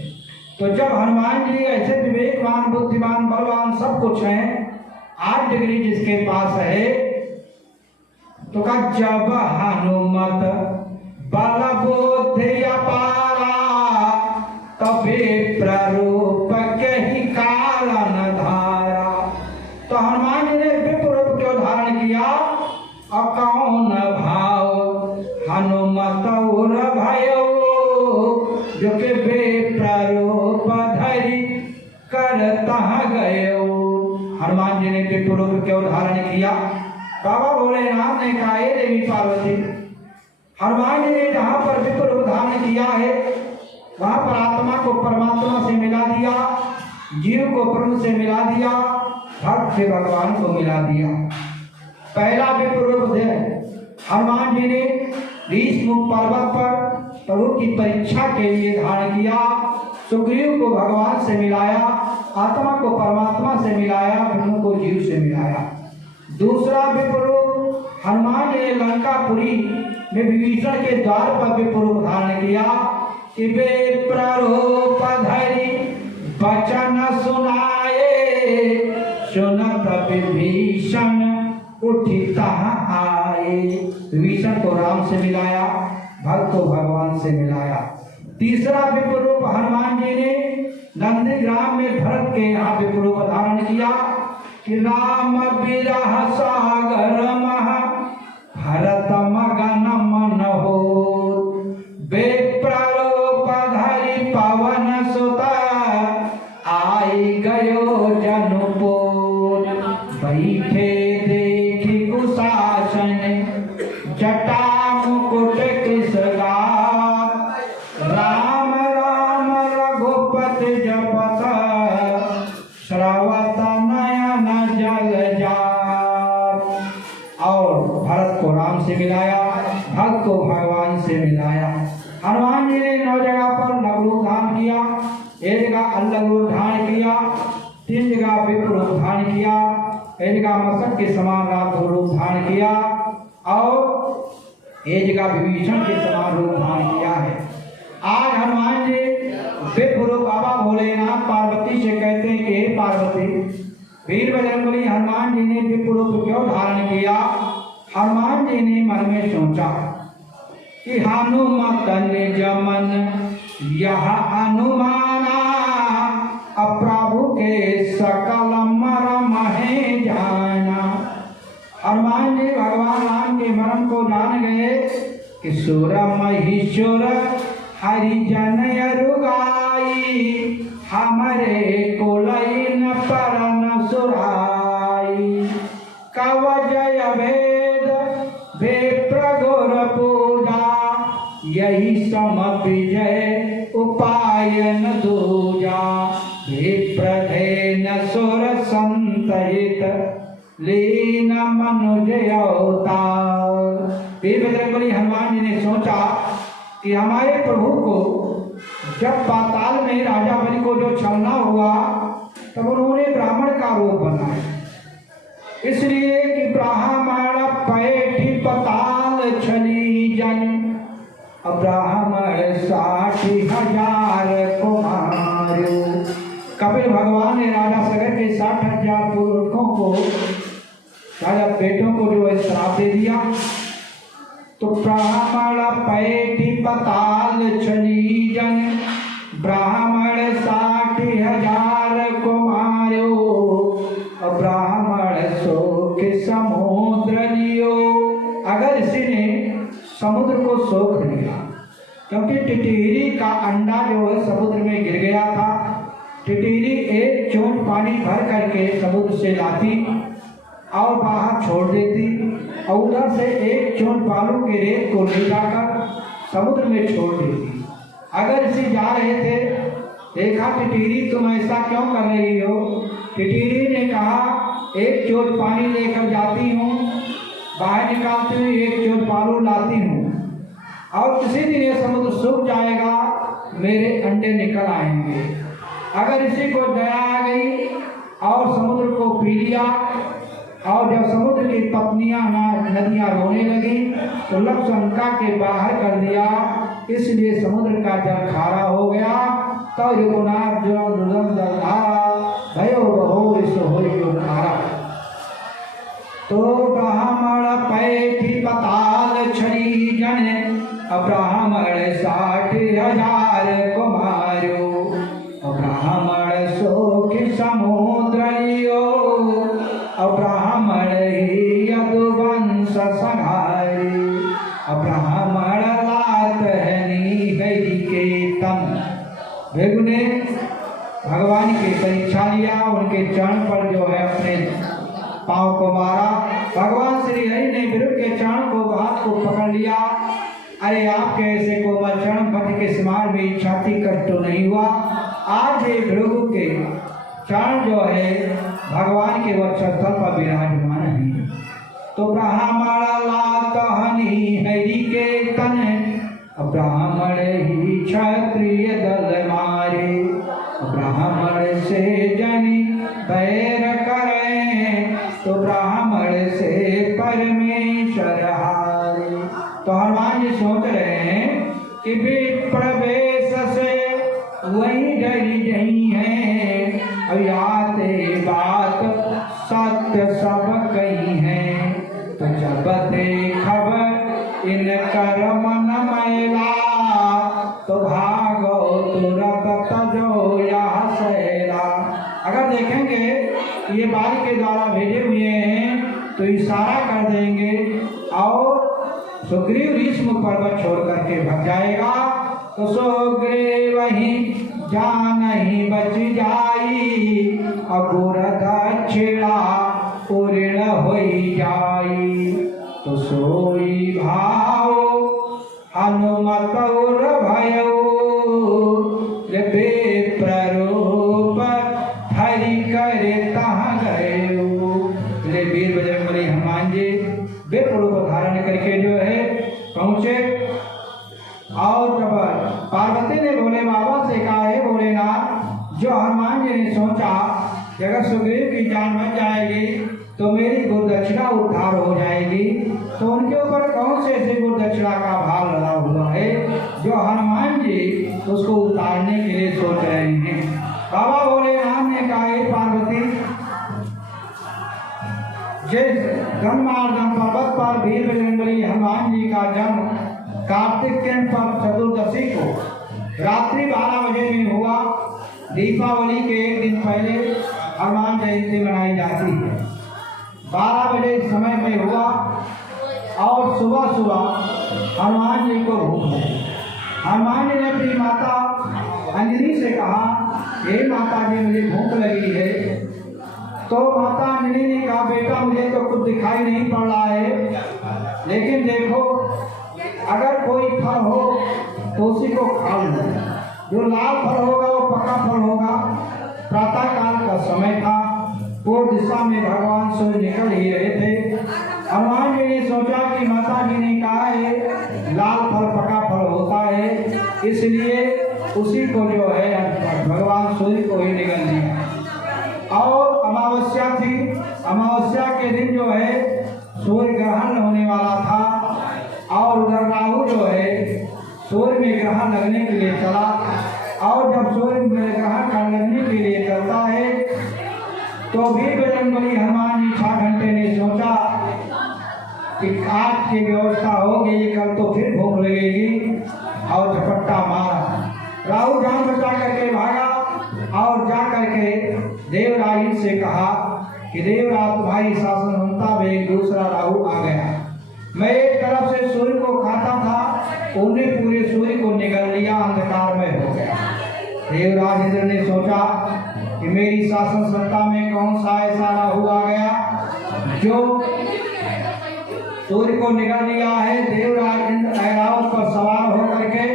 तो जब हनुमान जी ऐसे विवेकवान, बुद्धिमान, बलवान सब कुछ हैं, 8 डिग्री जिसके पास है, तो कहा जब हनुमत बल बुद्धि अपारा, तबे प्ररूप कही कारण धारा। तो हनुमान जी ने विप्र रूप क्यों धारण किया? अकौन भाव हनुमत उर भयो, जो के विप्ररूप धरि करता गयो। हनुमान जी ने विप्र रूप क्यों धारण किया? बाबा भोलेनाथ ने कहा, हे देवी पार्वती, हनुमान जी ने जहाँ पर विप्र रूप धारण किया है वहाँ पर आत्मा को परमात्मा से मिला दिया, जीव को ब्रह्म से मिला दिया, भक्त से भगवान को मिला दिया। पहला विप्र रूप हनुमान जी ने ऋषमुख पर्वत पर प्रभु की परीक्षा के लिए धारण किया। सुग्रीव को भगवान से मिलाया, आत्मा को परमात्मा से मिलाया, ब्रह्म को जीव से मिलाया। दूसरा विप्र रूप हनुमान जी ने लंकापुरी में विभीषण के द्वार पर विप्र रूप धारण किया कि विप्र रूप धरि वचन सुनाए, सुनत विभीषण उठिता आए। विभीषण को राम से मिलाया, भक्त को भगवान से मिलाया। तीसरा विप्र रूप हनुमान जी ने नंदीग्राम में भरत के यहाँ विप्र रूप धारण किया कि राम विरह सागर महा भरत मगन मन हो, विप्र रूप धरि पवन सुत आई गयो जनुपुर, बैठे देखी कुशासन जटा मुकुट कृष्णा, राम राम रघुपति जपत श्रवत नयन जल जा। और भरत को राम से मिलाया, भक्त को भगवान से मिलाया। हनुमान जी ने 9 जगह पर नवरूप धारण किया, 1 जगह अलग रूप धारण किया, 3 जगह विप्र रूप धारण किया, 1 जगह मस्तक के समान रूप धारण किया और 1 जगह विभीषण के समान रूप धारण किया है। आज हनुमान जी विप्र रूप बाबा भोलेनाथ पार्वती से कहते हैं कि हे पार्वती, वीर बजरंगबली हनुमान जी ने दिव्य रूप क्यों धारण किया? हनुमान जी ने मन में सोचा कि हनुमत निज मन यह अनुमाना, अब प्रभु के सकल मरम है जाना। हनुमान जी भगवान राम के मरम को जान गए कि सुर महीश्वर हरिजन अरुगाई, हमारे कुलैन परन सुराई। कवजय भेद विप्र गुर पूजा, यही सम विजय उपायन दूजा। विप्रधेन सुर संतहित लीन मनुज अवतार। वीर बजरंगबली हनुमान जी ने सोचा कि हमारे प्रभु को जब पाताल में राजा बलि को जो छलना हुआ तब उन्होंने ब्राह्मण का रूप बनाया, इसलिए कि ब्राह्मण पैठी पताल छली जन, ब्राह्मण 60,000 को मारो। कपिल भगवान ने राजा सगर के 60,000 पुरुषों को, राजा बेटों को जो है श्राप दे दिया। तो ब्राह्मण पैठी पताल छली जन, ब्राह्मण 60,000 को मारो, और ब्राह्मण सोख समुद्र लियो। अगर इसी ने समुद्र को सोख लिया, क्योंकि टिटिहरी का अंडा जो है समुद्र में गिर गया था। टिटिहरी एक चोट पानी भर करके समुद्र से लाती और बाहर छोड़ देती, और उधर से एक चोट बालू के रेत को ले जाकर समुद्र में छोड़ देती। अगर इसी जा रहे थे, देखा टिटिहरी तुम ऐसा क्यों कर रही हो? टिटिहरी ने कहा एक चोट पानी लेकर जाती हूँ, बाहर निकालती हूँ, एक चोट बालू लाती हूँ, और किसी दिन ये समुद्र सूख जाएगा, मेरे अंडे निकल आएंगे। अगर इसी को दया आ गई और समुद्र को पी लिया, और जब समुद्र की पत्नियां नदियां रोने लगी तो लक्षणका के बाहर कर दिया, इसलिए समुद्र का जल खारा हो गया। तो रघुनाथ जो भयो बहो खारा। तो ब्राह्मण पैठी पताल छड़ी जन, ब्राह्मण 60,000 को मारो, ब्राह्मण सोख समुद्र लियो, ब्राह्मण ही यदुवंश संहारी, ब्राह्मण लात हनी हरि के तन। भृगु ने भगवान की परीक्षा लिया, उनके चरण पर जो है अपने पांव को मारा। भगवान श्री हरि ने भृगु के चरण को, हाथ को पकड़ लिया। अरे आपके ऐसे कोमल चरण पति के समान भी छाती कष्ट तो नहीं हुआ। आज ये भृगु के चरण जो है भगवान के वक्षस्थल पर विराजमान है। तो ब्राह्मण लात हनी हरि के तन, ब्राह्मण ही क्षत्रिय दल मारे, ब्राह्मण से जनि बैर करे, तो ब्राह्मण से परमेश्वर हारे। तो हनुमान जी सोच रहे हैं कि विप्रवेश से वही डरी नहीं है, अब आते बात सत्य सब कही है। तो जब खबर इन कर मन मैला, तो भागो तुरंत तजो यह सैला। अगर देखेंगे ये बारी के द्वारा भेजे हुए हैं तो इशारा कर देंगे और सुग्रीव ऋषि पर्वत छोड़ करके भग जाएगा। तो सुग्रीव ही जान ही बच जाई, अबुर दक्षिणा पूर्ण होई जाई। तो सोई भाव हनुमत उर भयो, प्ररूप हरि करे तहाँ गयो। वीर बजरंगबली हनुमान जी विप्र रूप धारण करके जो है पहुंचे। और जब पार्वती ने भोले बाबा से कहा है भोलेनाथ, जो हनुमान जी ने सोचा कि अगर सुग्रीव की जान बच जाएगी तो मेरी गुरुदक्षिणा उद्धार हो जाएगी, तो उनके ऊपर कौन से ऐसे गुरुदक्षिणा का भार लगा हुआ है जो हनुमान जी उसको उतारने के लिए सोच रहे हैं। बाबा भोलेनाथ ने कहा, पार्वती जिस गन्धमार्दन पर्वत पर वीर बजरंगबली हनुमान जी का जन्म कार्तिक के चतुर्दशी को रात्रि 12 बजे में हुआ। दीपावली के एक दिन पहले हनुमान जयंती मनाई जाती है। 12 बजे समय में हुआ और सुबह सुबह हनुमान जी को भूख लगी। हनुमान जी ने अपनी माता अंजलि से कहा, हे माता जी मुझे भूख लगी है। तो माता अंजलि ने कहा, बेटा मुझे तो कुछ दिखाई नहीं पड़ रहा है, लेकिन देखो अगर कोई फल हो तो उसी को खा लो। जो लाल फल होगा वो पक्का फल होगा। प्रातः काल का समय था, पूर्व दिशा में भगवान सूर्य निकल ही रहे थे। हनुमान जी ने सोचा कि माता जी ने कहा है लाल फल पका फल होता है, इसलिए उसी को जो है भगवान सूर्य को ही निगल दिया। और अमावस्या थी, अमावस्या के दिन जो है सूर्य ग्रहण होने वाला था और उधर राहु जो है सूर्य में ग्रहण लगने के लिए चला। और जब सूर्य में ग्रहण लगने के लिए चलता है तो वीर बजरंगबली हनुमान जी 6 घंटे ने सोचा कि आज की व्यवस्था होगी, कल तो फिर भूख लगेगी, और झपट्टा मारा। राहु जान बचा करके भागा और जा करके देवराज से कहा कि देवराज तुम्हारी शासन क्षमता में एक दूसरा राहु आ गया। मैं एक तरफ से सूर्य को खाता था, उन्होंने पूरे सूर्य को निगल लिया, अंधकार में हो गया। देवराज इंद्र ने सोचा कि मेरी शासन सत्ता में कौन सा ऐसा राहु आ गया जो सूर्य को निगल लिया है। देवराज इंद्र ऐरावत पर सवार होकर के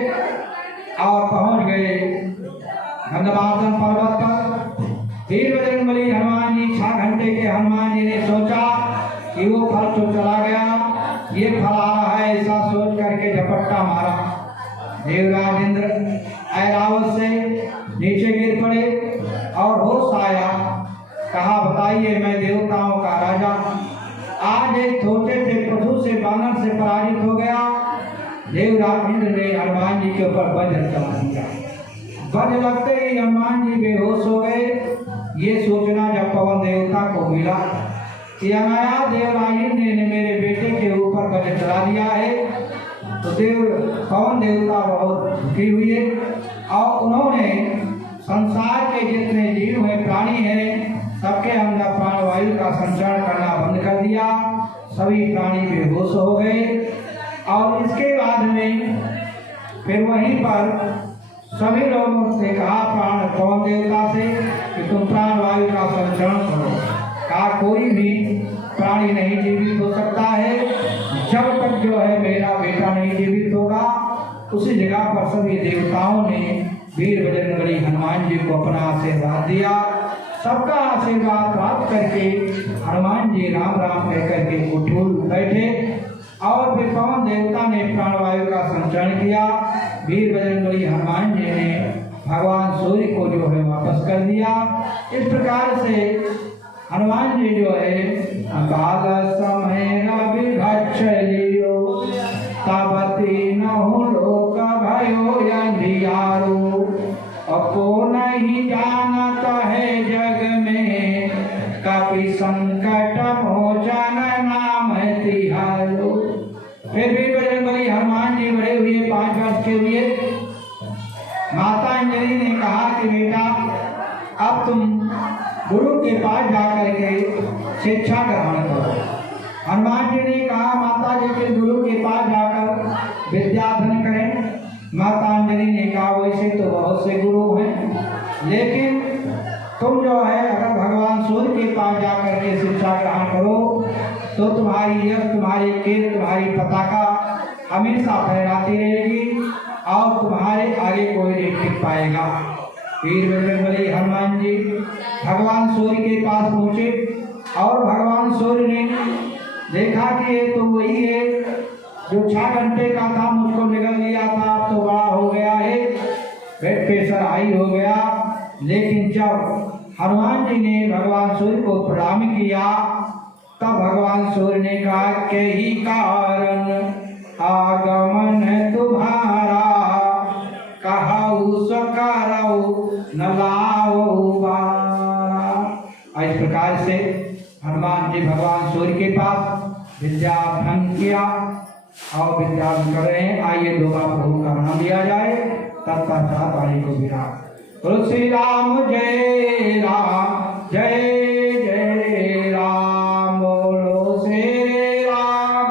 और पहुंच गए गंधमार्दन पर्वत पर। वीर बजरंगबली हनुमान जी 6 घंटे के हनुमान जी ने सोचा कि वो फल तो चला गया, ये फल आ रहा है, ऐसा सोच करके झपट्टा मारा। देवराज इंद्र ऐरावत से नीचे गिर पड़े और होश आया। कहा, बताइए मैं देवताओं का राजा आज एक छोटे से पशु से बानर से पराजित हो गया। देवराज इंद्र ने हनुमान जी के ऊपर वज्र चला दिया। वज्र लगते ही हनुमान जी बेहोश हो गए। ये सूचना जब पवन देवता को मिला कि अनाया देवराज इंद्र ने मेरे बेटे के ऊपर वज्र चला दिया है, तो पवन देवता बहुत दुखी हुए और उन्होंने संसार के जितने जीव हैं, प्राणी हैं, सबके अंदर प्राणवायु का संचार करना बंद कर दिया। सभी प्राणी बेहोश हो गए और इसके बाद में फिर वहीं पर सभी लोगों से कहा प्राण पवन देवता से कि तुम प्राणवायु का संचरण करो। कहा कोई भी प्राणी नहीं जीवित हो सकता है जब तक जो है मेरा बेटा नहीं जीवित होगा। उसी जगह पर सभी देवताओं ने वीर बजरंगबली हनुमान जी को अपना आशीर्वाद दिया। सबका आशीर्वाद प्राप्त करके हनुमान जी राम राम कह करके उठ बैठे और फिर पवन देवता ने प्राणवायु का संचरण किया। वीर बजरंगबली हनुमान जी ने भगवान सूर्य को जो है वापस कर दिया। इस प्रकार से हनुमान जी जो है काल समय विभक्ष लियो तबती नहु लोक भयो अंधियारो अपो नहीं जानत है जग में कपि संकट मोचन नाम तिहारो। फिर भी बजरंगबली हनुमान जी बड़े हुए 5 वर्ष के हुए। माता अंजलि ने कहा कि बेटा अब तुम गुरु के पास जाकर के शिक्षा ग्रहण करो। हनुमान जी ने कहा माता जी के गुरु के पास जाकर विद्याधन करें। माता अंजलि ने कहा वैसे तो बहुत से गुरु हैं, लेकिन तुम जो है अगर भगवान सूर्य के पास जाकर के शिक्षा ग्रहण करो तो तुम्हारी यश, तुम्हारी कीर्ति, तुम्हारी पताका हमेशा फहराती रहेगी और तुम्हारे आगे कोई नहीं टिक पाएगा। वीर बजरंगबली हनुमान जी भगवान सूर्य के पास पहुंचे और भगवान सूर्य ने देखा कि ये तो वही है जो 6 घंटे का था, मुझको निगल लिया था, तो बड़ा हो गया है, ब्लड प्रेशर हाई हो गया। लेकिन जब हनुमान जी ने भगवान सूर्य को प्रणाम किया तब भगवान सूर्य ने कहा के ही कारण आगमन तुम्हारा कहाऊ सकारऊ न लाओ बारा। इस प्रकार से हनुमान जी भगवान सूर्य के पास विद्या भंग किया और विद्या कर रहे हैं। आइए दो बार प्रभु का नाम लिया जाए, तत्पश्चात वाणी को विराम। बोलो श्री राम जय राम जय जय राम। बोलो श्री राम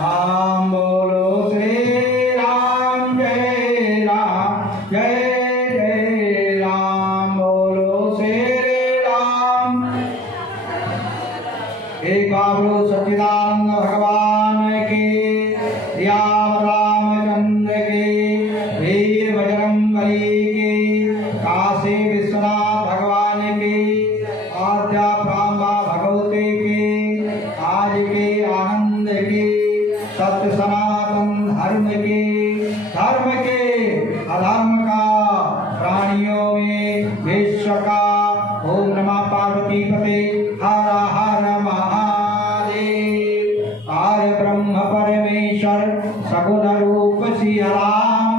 राम। बोलो श्री राम जय जय राम। बोलो श्री राम। एक बाबू सच्चिदानंद भगवान की, श्याम रामचंद्र की, वीर बजरंगबली की, काशी विश्वनाथ भगवान की, आद्याप्रांबा भगवती की, आज के आनंद की, सत्य सनातन धर्म की, धर्म के अधर्म का, प्राणियों में विश्व का। ओम नमः पार्वती पते हर हर महादेव। पार ब्रह्म परमेश्वर सगुण रूप सिया राम,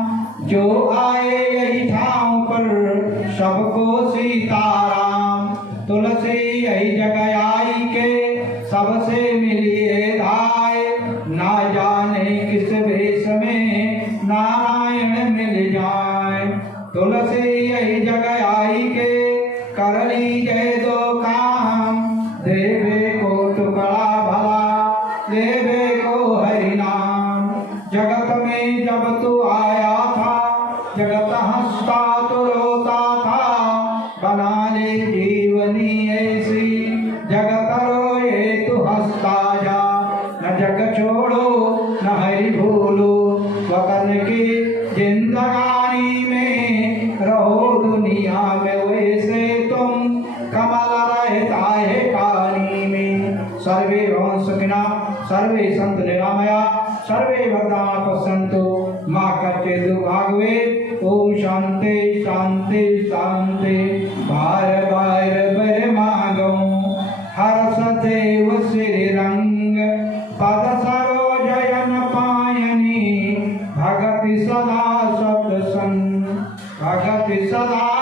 जो आए यही ठाव पर सबको सीताराम। तुलसी यही जगह आई के सबसे मिलिए धाय, ना जाने किस भेष में नारायण मिल जाए। तुलसी यही जगह आई के कर लीजिए दो काम, देवे को टुकड़ा भला देवे को हरि नाम। जगत में जब तू आया था जगत हंसता तो रोता था, बना ले जीवनी ऐसी जगत रोए तू हंसता जा। न जग छोड़ो न हरि भूलो, वतन की जिंदगानी में रहो दुनिया में वैसे तुम कमल रहता है पानी में। सर्वे भवन सुखिना सर्वे संत निरामया सर्वे भद्रा पश्यन्तु मा कश्चित् दुर्भाग्येत्। ओम शांति शांति शांति। बार बार बर मागो हर्ष देव श्री रंग, पद सरोजन पायनी भगति सदा सत्संग। भगति सदा